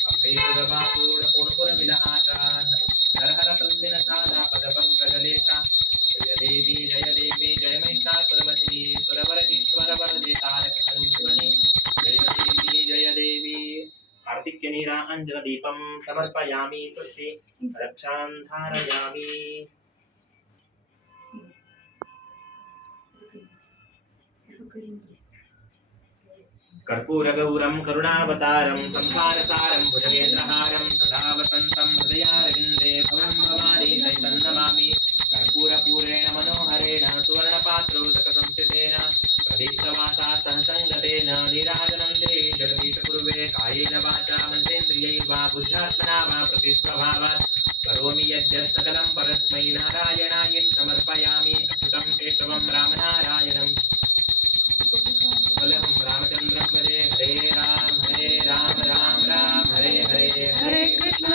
अभे सुरभापूर्ण पुणपुर विलहाशा नरहर तल्लिन साधा पद पंकजलेशा जय देवी जय महिषासुरमर्दिनी सुरवर ईश्वर वरदे तारक संजीवनी जय देवी कार्तिक्य नीरांजन दीपं समर्पयामि तुलसी रक्षां धारयामि कर्पूरगौरं करुणावतारं संसारसारं भुजगेन्द्रहारं सदा वसन्तं हृदयारविन्दे भवं भवानी चैतन्यमामि कर्पूरपूरेण मनोहरेण सुवर्णपात्रोदकसंस्थितेन प्रदीप्तवासा सहसङ्गतेन नीराजनं ते जगदीशकुर्वे कायेन वाचा मनसेन्द्रियै वा बुद्ध्यात्मना वा प्रतिस्वभावात् करोमि यद्यत् सकलं परस्मै नारायणाय समर्पयामि अच्युतं केशवं रामनारायणं फलं रामचन्द्रं भजे हरे राम राम राम हरे हरे हरे कृष्ण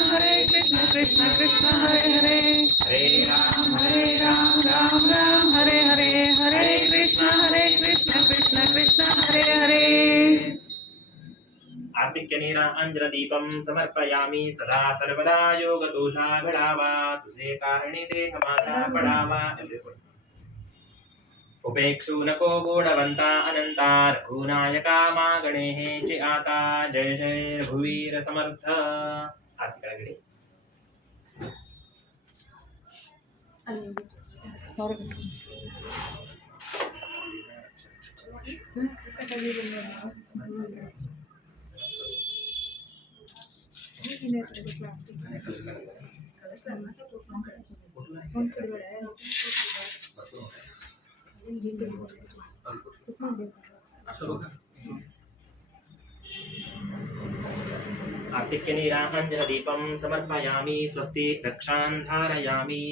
कृष्ण कृष्ण हरे हरे हरे राम राम राम हरे हरे हरे कृष्ण कृष्ण कृष्ण हरे हरे आर्तिक्य नीरांजन दीपं समर्पयामि सदा सर्वदा योगदोषा घडावा तुझे कारणे देह माझा पडावा उपेक्षु नको गुणवंता अनंता रघुनायका मागणे चे आता जय जय रघुवीर समर्थ आरती केळगಡೆ आर्तिक्य नीरांजन दीपं समर्पयामि स्वस्ति रक्षां धारयामि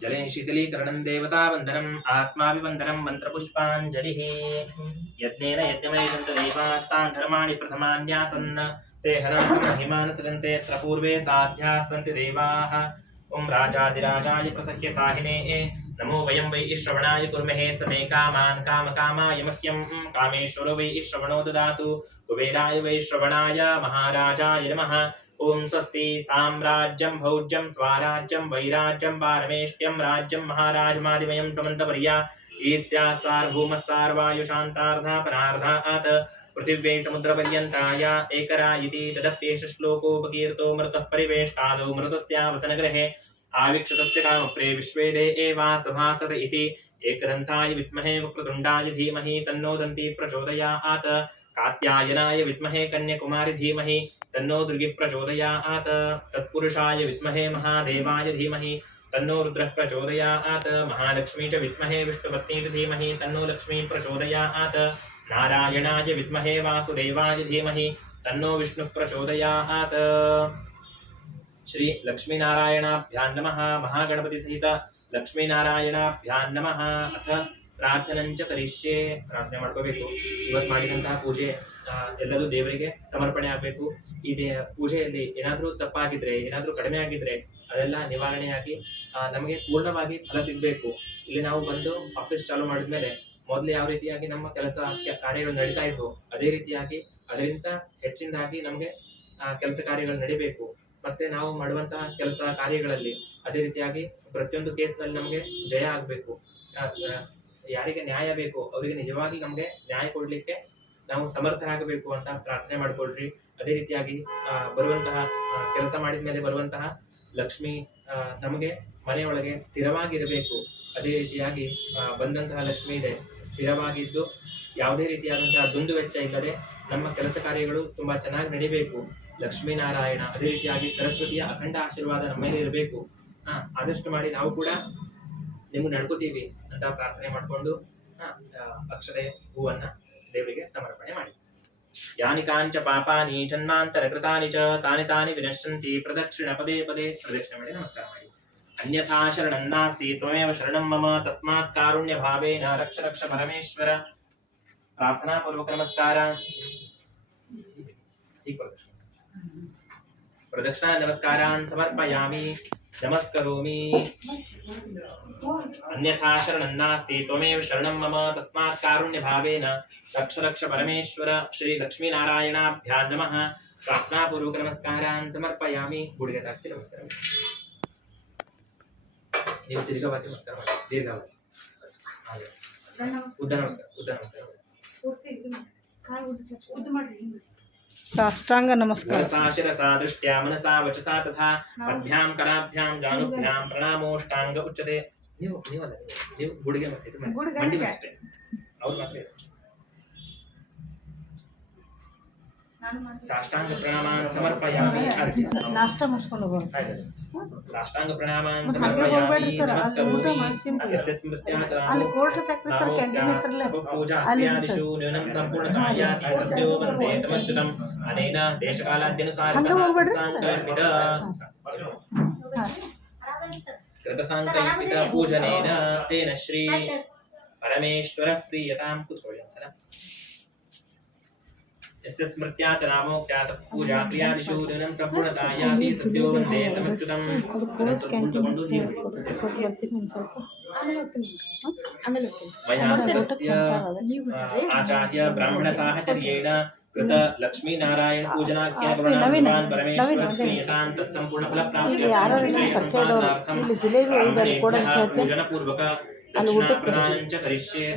जले शीतलीकरणं देवतावन्दनम् आत्माभिवन्दनं मन्त्रपुष्पाञ्जलिः यज्ञेन यज्ञमयजन्त देवास्तान् धर्माणि प्रथमान्यासन् ते हरं महिमानसरन्ते यत्र पूर्वे साध्याः सन्ति देवाः ॐ राजाधिराजाय प्रसह्य साहिने नमो वयं वै श्रवणाय कुर्महे समे कामान् कामकामाय मह्यं कामेश्वरो वै श्रवणो ददातु कुबेराय वै श्रवणाय महाराजाय नमः ओम स्वस्ति साम्राज्यं भौज्यं स्वाराज्यं वैराज्यं पारमेष्ट्यं राज्यं महाराजमादिमयं समन्तपर्या ईस्या सार्वभौमस्सार्वायुशान्तार्धापनार्धात् पृथिव्यै समुद्रपर्यन्ताय एकरायिति तदप्येष श्लोकोपकीर्तो मृतः परिवेष्टादौ मृतस्यावसनगृहे आविक्षतस्य कामप्रे विश्वे देवा सभासद इति एकदन्ताय विद्महे वक्रतुण्डाय धीमहि तन्नो दन्ती प्रचोदयात् कात्यायनाय विद्महे कन्याकुमारी धीमहि तन्नो दुर्गिः प्रचोदयात् तत्पुरुषाय विद्महे महादेवाय धीमहि तन्नो रुद्रः प्रचोदयात् महालक्ष्मी च विद्महे विष्णुपत्नी च धीमहि तन्नो लक्ष्मी प्रचोदयात् नारायणाय विद्महे वासुदेवाय धीमहि तन्नो विष्णुः प्रचोदयात् श्री लक्ष्मीनारायणाभ्यां नमः महागणपति सहित लक्ष्मीनारायणाभ्यां नमः अथ ಪ್ರಾರ್ಥನೆಂಚ ಕರಿಷ್ಯೆ ಪ್ರಾರ್ಥನೆ ಮಾಡ್ಕೋಬೇಕು ಇವತ್ತು ಮಾಡಿದಂತಹ ಪೂಜೆ ಎಲ್ಲದೂ ದೇವರಿಗೆ ಸಮರ್ಪಣೆ ಆಗಬೇಕು ಈ ಪೂಜೆಯಲ್ಲಿ ಏನಾದರೂ ತಪ್ಪಾಗಿದ್ರೆ ಏನಾದರೂ ಕಡಿಮೆ ಆಗಿದ್ರೆ ಅದೆಲ್ಲ ನಿವಾರಣೆಯಾಗಿ ನಮಗೆ ಪೂರ್ಣವಾಗಿ ಫಲ ಸಿಗಬೇಕು ಇಲ್ಲಿ ನಾವು ಬಂದು ಆಫೀಸ್ ಚಾಲೂ ಮಾಡಿದ್ಮೇಲೆ ಮೊದಲು ಯಾವ ರೀತಿಯಾಗಿ ನಮ್ಮ ಕೆಲಸ ಕಾರ್ಯಗಳು ನಡೀತಾ ಇದ್ವು ಅದೇ ರೀತಿಯಾಗಿ ಅದರಿಂದ ಹೆಚ್ಚಿನದಾಗಿ ನಮಗೆ ಕೆಲಸ ಕಾರ್ಯಗಳು ನಡಿಬೇಕು ಮತ್ತೆ ನಾವು ಮಾಡುವಂತಹ ಕೆಲಸ ಕಾರ್ಯಗಳಲ್ಲಿ ಅದೇ ರೀತಿಯಾಗಿ ಪ್ರತಿಯೊಂದು ಕೇಸ್ನಲ್ಲಿ ನಮಗೆ ಜಯ ಆಗಬೇಕು ಯಾರಿಗೆ ನ್ಯಾಯ ಬೇಕು ಅವರಿಗೆ ನಿಜವಾಗಿ ನಮಗೆ ನ್ಯಾಯ ಕೊಡಲಿಕ್ಕೆ ನಾವು ಸಮರ್ಥರಾಗಬೇಕು ಅಂತ ಪ್ರಾರ್ಥನೆ ಮಾಡಿಕೊಳ್ಳ್ರಿ ಅದೇ ರೀತಿಯಾಗಿ ಬರುವಂತಹ ಕೆಲಸ ಮಾಡಿದ ಮೇಲೆ ಬರುವಂತಹ ಲಕ್ಷ್ಮಿ ನಮಗೆ ಮನೆಯೊಳಗೆ ಸ್ಥಿರವಾಗಿರಬೇಕು ಅದೇ ರೀತಿಯಾಗಿ ಬಂದಂತಹ ಲಕ್ಷ್ಮಿ ಇದೆ ಸ್ಥಿರವಾಗಿದ್ದು ಯಾವುದೇ ರೀತಿಯಾದಂತಹ ದುಂದು ವೆಚ್ಚ ಇಲ್ಲದೆ ನಮ್ಮ ಕೆಲಸ ಕಾರ್ಯಗಳು ತುಂಬಾ ಚೆನ್ನಾಗಿ ನಡಿಬೇಕು ಲಕ್ಷ್ಮೀನಾರಾಯಣ ಅದೇ ರೀತಿಯಾಗಿ ಸರಸ್ವತಿಯ ಅಖಂಡ ಆಶೀರ್ವಾದ ನಮ್ಮ ಮೇಲೆ ಇರಬೇಕು ಆದಷ್ಟು ಮಾಡಿ ನಾವು ಕೂಡ ನಿಮ್ಗೆ ನಡ್ಕೋತೀವಿ ಅಂತ ಪ್ರಾರ್ಥನೆ ಮಾಡಿಕೊಂಡು ಅಕ್ಷತೆ ಹೂವನ್ನ ದೇವರಿಗೆ ಸಮರ್ಪಣೆ ಮಾಡಿ ಯಾನಿ ಕಾಂಚ ಪಾಪಾನಿ ಜನ್ಮಾಂತರ ಕೃತಾನಿ ಚ ತಾನಿ ತಾನಿ ವಿನಶ್ಯಂತಿ ಪ್ರದಕ್ಷಿಣ ಪದೇ ಪದೇ ಪ್ರದಕ್ಷಿಣೆ ಮಾಡಿ ನಮಸ್ಕಾರ ಮಾಡಿ ಅನ್ಯಥಾ ಶರಣಂ ನಾಸ್ತಿ ತ್ವಮೇವ ಶರಣಂ ಮಮ ತಸ್ಮಾತ್ ಕಾರುಣ್ಯ ಭಾವೇನ ರಕ್ಷ ರಕ್ಷ ಪರಮೇಶ್ವರ ಪ್ರಾರ್ಥನಾ ಪೂರ್ವಕ ನಮಸ್ಕಾರ ಪ್ರದಕ್ಷಿಣಾ ನಮಸ್ಕಾರಾನ್ ಸಮರ್ಪಯಾಮಿ ನಮಸ್ಕರೋಮಿ अन्यथा शरणं नास्ति त्वमेव शरणं मम तस्मात् कारुण्य भावेन रक्ष रक्ष परमेश्वर श्री लक्ष्मी नारायणाभ्यां नमः प्रार्थना पूर्वक नमस्कारान् समर्पयामि गुडिगे ताक्षि नमस्कार ನೀವು ದೀರ್ಘವಾಗಿ ನಮಸ್ಕಾರ ಮಾಡಿ ದೀರ್ಘವಾಗಿ ಉದ್ದ ನಮಸ್ಕಾರ ಸಾಷ್ಟಾಂಗ ನಮಸ್ಕಾರ ಶಿರಸಾ ದೃಷ್ಟ್ಯಾ ಮನಸಾ ವಚಸಾ ತಥಾ ಅಭ್ಯಾಂ ಕರಾಭ್ಯಾಂ ಜಾನುಭ್ಯಾಂ ಪ್ರಣಾಮೋಷ್ಟಾಂಗ ಉಚ್ಯತೆ ನೀವು ಗುಡಿಗೆ ಮಂಡಿ ಅಷ್ಟೇ ಅವ್ರು ಮಾತ್ರ ಸಾಷ್ಟಾಂಗ ಪ್ರಣಾಮಾನ್ ಸಮರ್ಪಯಾಮಿ ನಾಷ್ಟ ಮಾಡಿಸ್ಕೊಂಡು ಹೋಗೋಣ ಸಾಷ್ಟಾಂಗ ಪ್ರಣಾಮಾನ್ ಸಮರ್ಪಯಾಮಿ ಅಲ್ಲಿ ಕೋರ್ಟ್ ಫ್ಯಾಕ್ಟ್ರಿ ಸರ್ ಕ್ಯಾಂಟೀನ್ ಹತ್ರಲ್ಲೇ ಪೂಜಾ ಇತ್ಯಾದಿಷು ನ್ಯೂನಂ ಸಂಪೂರ್ಣತಾಯಾತಿ ಸತ್ಯೋ ವಂದೇ ತಮಚ್ಯುತಂ ಅನೇನ ದೇಶಕಾಲಾದ್ಯನುಸಾರ ಸಂಕಲ್ಪಿತ ಕೃತಸಂಕಲ್ಪಿತ ಪೂಜನೇನ ತೇನ ಶ್ರೀ ಪರಮೇಶ್ವರ ಪ್ರಿಯತಾಂ ಕುತ್ಕೊಳ್ಳಿ ಒಂದ್ಸಲ यस्य स्मृत्या च नामोक्त्यात् पूजा क्रियादिषु न्यूनं सम्पूर्णतायाति सत्यो वन्दे तमच्युतं आचार्य ब्राह्मण साहचर्येण कृत लक्ष्मी नारायण पूजनाख्येन भगवान् परमेश्वर श्रीयतां तत्सम्पूर्ण फलप्राप्त्यर्थं पूजन पूर्वक दक्षिणाप्रदानं च करिष्ये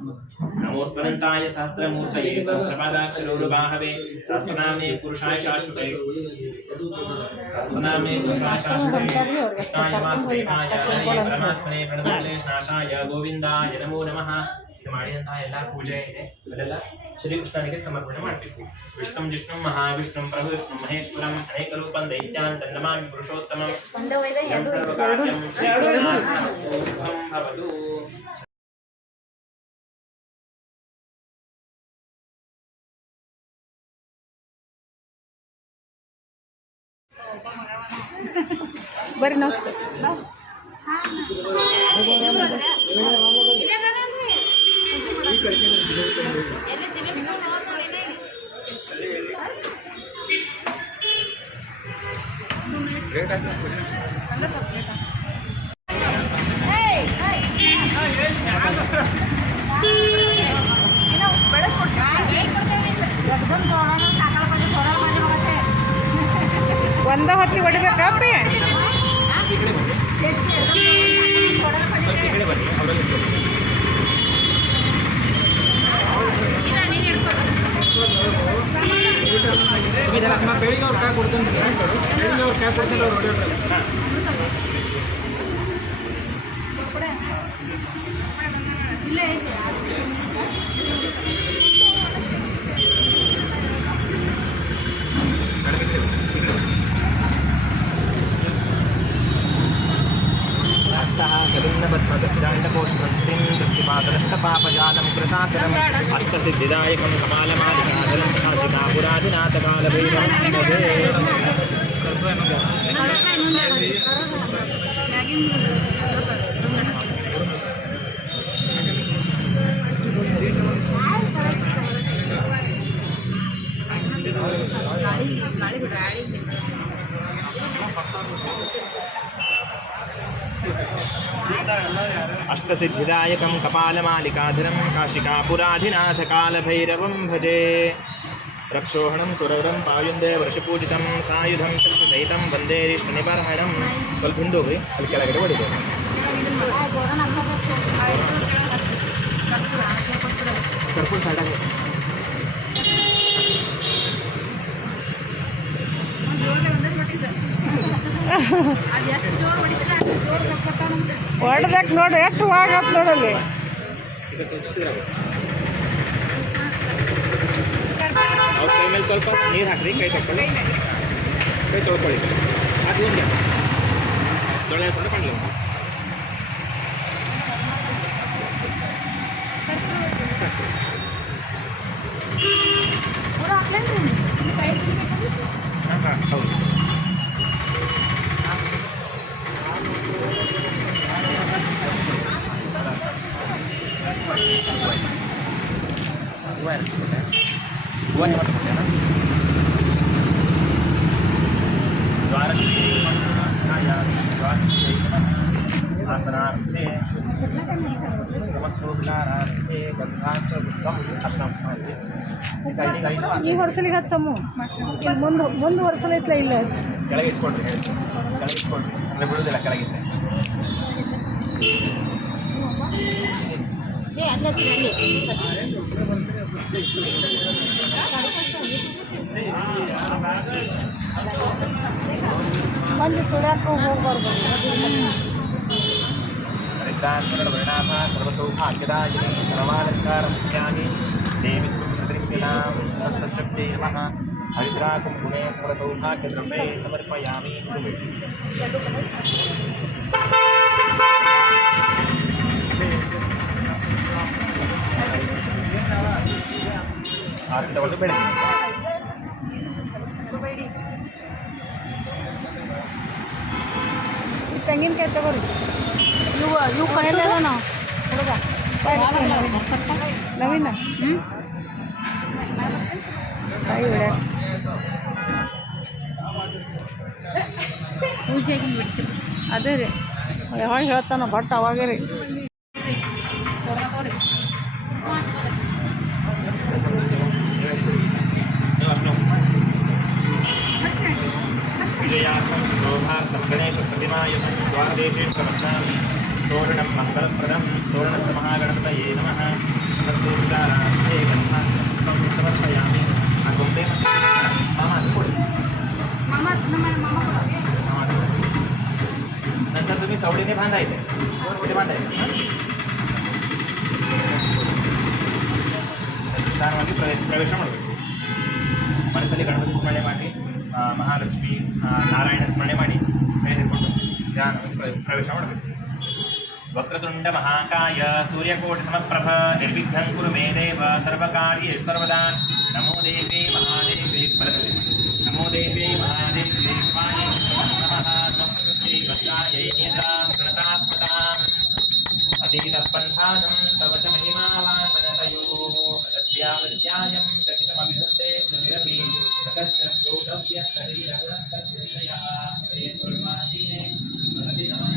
नमोस्मरन्ताय सहस्रमूर्तये सहस्रपादाक्षरोरुबाहवे सहस्रनाम्ने पुरुषाय शाश्वते कृष्णाय वासुदेवाय हरये परमात्मने प्रणतक्लेशनाशाय गोविन्दाय नमो नमः ಇದು ಮಾಡಿದಂತಹ ಎಲ್ಲ ಪೂಜೆ ಇದೆ ಅದೆಲ್ಲ ಶ್ರೀಕೃಷ್ಣನಿಗೆ ಸಮರ್ಪಣೆ ಮಾಡಬೇಕು ವಿಷ್ಣುಂ ಜಿಷ್ಣುಂ ಮಹಾವಿಷ್ಣುಂ ಪ್ರಭು ವಿಷ್ಣುಂ ಮಹೇಶ್ವರಂ ಅನೇಕ ರೂಪಂ ದೈತ್ಯಾನ್ ತನ್ನಮಾಮಿ ಪುರುಷೋತ್ತಮಂ ಸರ್ವಕಾರ್ಯಂ ಶುಭಂ ಭವತು ಬರ್ರಿ ನಮಸ್ಕಾರ ಒಂದ ಹೊತ್ತಿ ಹೊಡಿಬೇಕಾ ಅಪ್ಪಿ? ಈ ಕಡೆ ಬನ್ನಿ, ಸ್ವಲ್ಪ ಈ ಕಡೆ ಬನ್ನಿ, ಅವರಲ್ಲಿ ಬೆಳಿಗ್ಗೆ ಅವ್ರು ಕಾಯಿ ಕೊಡ್ತೇನೆ, ಬೆಳಿಗ್ಗೆ ಅವ್ರು ಕಾಯಿ ಕೊಡ್ತೇನೆ, ಅವ್ರು ಹೊಡೆಯೋದ್ರಲ್ಲ. ಇಲ್ಲೇ ಐತೆ कलिन्नपद्मदक्षिणाण्डकोशवृत्तिं दृष्टिपातलस्तपापजालं कृशासनम् अर्थसिद्धिदायकं कमालमालिकाधरं अष्टसिद्धिदायकं कपालमालिकाधरं काशिकापुराधिनाथकालभैरवं भजे रक्षोहणं सुरवरं पायुन्दे वर्षपूजितं सायुधं शक्तिसहितं वन्देरिष्टनिबर्हणं ಸ್ವಲ್ಪ ಹಿಂದೆ ಹೋಗ್ರಿ ಅಲ್ಲಿ ಕೆಳಗಡೆ ಹೊಡಿದೆ ಕರ್ಪೂರ ಸೈಡಾಗಿ ಹೊಡ್ದಕ್ಕೆ ನೋಡಿ ಎಷ್ಟು ಆಗತ್ತೆ ನೋಡಲ್ಲಿ. ಅವ್ರ ಕೈ ಮೇಲೆ ಸ್ವಲ್ಪ ನೀರು ಹಾಕ್ರಿ, ಕೈ ತಗೊಳ್ಳಿ, ಕೈ ತೊಳ್ಕೊಳ್ಳಿ, ಅದು ಹಿಂಗೆ ತೊಳೆ ಹಾಕೊಂಡು ಕಾಣಲಿ. ಹಾಂ ಹಾಂ ಹೌದು. ಹೂವು ನೀವು ಕೊಡ್ತೇನೆ ಆಸನಾರ್ಥೆ ಸಮಸ್ತೋಪಚಾರಾರ್ಥೆ ಗಂಧಾಂಚ ಪುಷ್ಪಂ ಅರ್ಶನಂ ಈ ಹೊರಸಲಿಗೆ ಹಚ್ಚಮ್ಮು ಇಲ್ಲಿ ಮುಂದೆ ಹೊರಸಲ ಐತ್ಲ ಇಲ್ಲ ಕೆಳಗೆ ಇಟ್ಕೊಂಡ್ರಿ, ಕೆಳಗೆ ಇಟ್ಕೊಂಡ್ರಿ ಅಂದರೆ ಬಿಡೋದಿಲ್ಲ ಕೆಳಗಿದ್ರೆ. ಮಂದಿ ತುಳಿಯಾಕ ಹೋಗ್ಬಾರ್ದು. ಹರಿದ್ರಾಂತರವರ್ಣಾಭ ಸರ್ವಸೌಭಾಗ್ಯದಾಯಿನಿ ಸರ್ವಾಲಂಕಾರಂ ಮುಖ್ಯಾಮಿ ದೇವಿ ತ್ರಿಮಿಲಾಂ ಶಕ್ತಿ ನಮಃ ಹರಿದ್ರಾಕಂ ಗುಣೇ ಸರ್ವಸೌಭಾಗ್ಯದ್ರವ್ಯೇ ಸಮರ್ಪಯಾಮಿ. ಆರಿಂದ ಒಂದು ಬೆಳೆದ ತೆಂಗಿನಕಾಯಿ ತಗೋರಿ. ಇವು ಕಳೆಲ್ಲ ನಾವು ಹುಡುಗ ನವೀನ ಕಾಯಿ ಬಿಡ ಅದೇ ರೀ ಯಾವಾಗ ಹೇಳ್ತಾನ ಬಟ್ ಅವಾಗೇ ರೀ. विजयार्थं शोभार्थं गणेशप्रतिमायुधं द्वारदेशेश्वरत्नामि तोरणं मङ्गलप्रदं तोरणस्य महागणपतये नमः समस्तोपचारार्थे गन्धां समर्पयामि. आ ಗೊಂಬೆ ಮಾಮ ಅದು ಕೊಡಿ, नंतर तुम्ही सावडीने बांधायचे, कुठे बांधायचे ನಿಧಾನವಾಗಿ ಪ್ರವೇಶ ಮಾಡಬೇಕು. ಮನಸ್ಸಲ್ಲಿ ಗಣಪತಿ ಸ್ಮರಣೆ ಮಾಡಿ, ಮಹಾಲಕ್ಷ್ಮಿ ನಾರಾಯಣ ಸ್ಮರಣೆ ಮಾಡಿ ಕೈ ಹಿಡ್ಕೊಂಡು ನಿಧಾನವಾಗಿ ಪ್ರವೇಶ ಮಾಡಬೇಕು. ವಕ್ರತುಂಡ ಮಹಾಕಾಯ ಸೂರ್ಯಕೋಟಿ ಸಮಪ್ರಭ ನಿರ್ವಿಘ್ನಂ ಕುರು ಮೇ ದೇವ ಸರ್ವಕಾರ್ಯೇಷು ಸರ್ವದಾ. ನಮೋ ದೇವೇ ಮಹಾದೇವೇ ಬಲಗದೆ, ನಮೋ ದೇವೇ ಮಹಾದೇವೇ ಶಿವಾಯ ನಮಃ. ಶ್ರೀ ಭದ್ರಾಯೈ ನಿಯತಾಂ ಗಣತಾಸ್ಮತಾಂ अतीतपन्थानं तव च महिमावान्मनतयोः तद्व्यावध्यायं चकितमभिषते सुनिरपि सकस्य स्तोतव्यस्तरीरगुणस्तस्यया हे सर्वादीने भवति नमः.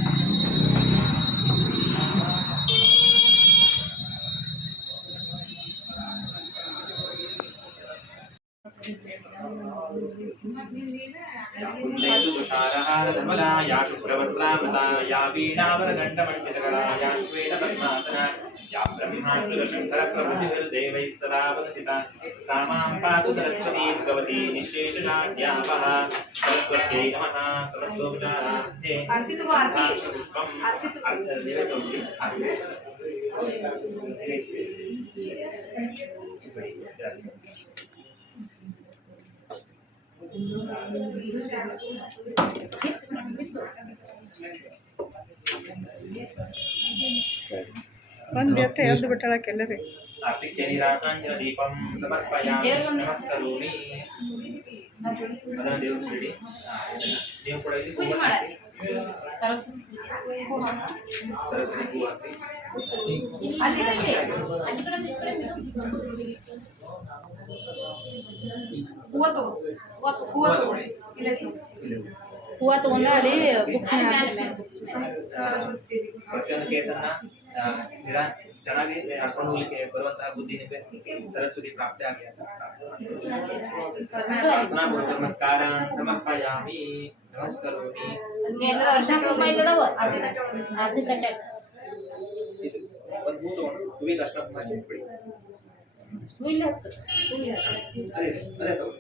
ಧವಲ ಯಾ ಶುಭ್ರವಸ್ತ್ರಾಮೃತ ಯಾ ವೀಣಾವರದಂಡಮಂಡಿತಕರ ಯಾ ಶ್ವೇತಪದ್ಮಾಸನ ಯಾ ಬ್ರಹ್ಮಾಚ್ಯುತಶಂಕರಪ್ರಭೃತಿಭಿರ್ದೇವೈः ಸದಾ ವಂದಿತಾ सा मां पातु सरस्वती भगवती निःशेषजाड्यापः सरस्वत्यै नमः समस्तोपचारार्थे आरती तो आरती पुष्पम् आरती तो ಒಂದು ವ್ಯಕ್ತಿ ಎದ್ದು ಬಿಟ್ಟಾಳಕ್ಕೆ ಎಲ್ಲರಿ आर्तिक्य निराकांचन दीपं समर्पयामि नमस्करोमि ಅದನ್ನ ದೇವರು ಬಿಡಿ ನೀವು ಕೂಡ ಇಲ್ಲಿ ಪೂಜೆ ಮಾಡಲಿ ಸರಸ್ವತಿ ಹೂ ಹಾಕಿ ಹೂವ ತಗೋ ಹೂವ ತಗೋ ಇಲ್ಲ ಹೂವ ತಗೊಂಡ ಅಲ್ಲಿ ಬುಕ್ಸ್ ಪ್ರತಿಯೊಂದು ಕೇಸನ್ನ ಚೆನ್ನಾಗಿ ನಡ್ಕೊಂಡು ಹೋಗ್ಲಿಕ್ಕೆ ಬರುವಂತಹ ಬುದ್ಧಿ ನಿಮಗೆ ಸರಸ್ವತಿ ಪ್ರಾಪ್ತಿ ಆಗಿ ಅಂತ ನಮಸ್ಕಾರ ಸಮರ್ಪಯಾಮಿ ನಮಸ್ಕರೋಮಿ ಎಲ್ಲ ವರ್ಷ ಮೊಬೈಲ್ ಅದಾವ ಅದು ಕಟ್ಟ ಒಂದು ಹೂ ತಗೊಂಡು ಹೂವಿಗೆ ಅಷ್ಟು ಅಷ್ಟು ಬಿಡಿ ಇಲ್ಲ ಹಚ್ಚು ಅದೇ ಅದೇ ತಗೊಳ್ಳಿ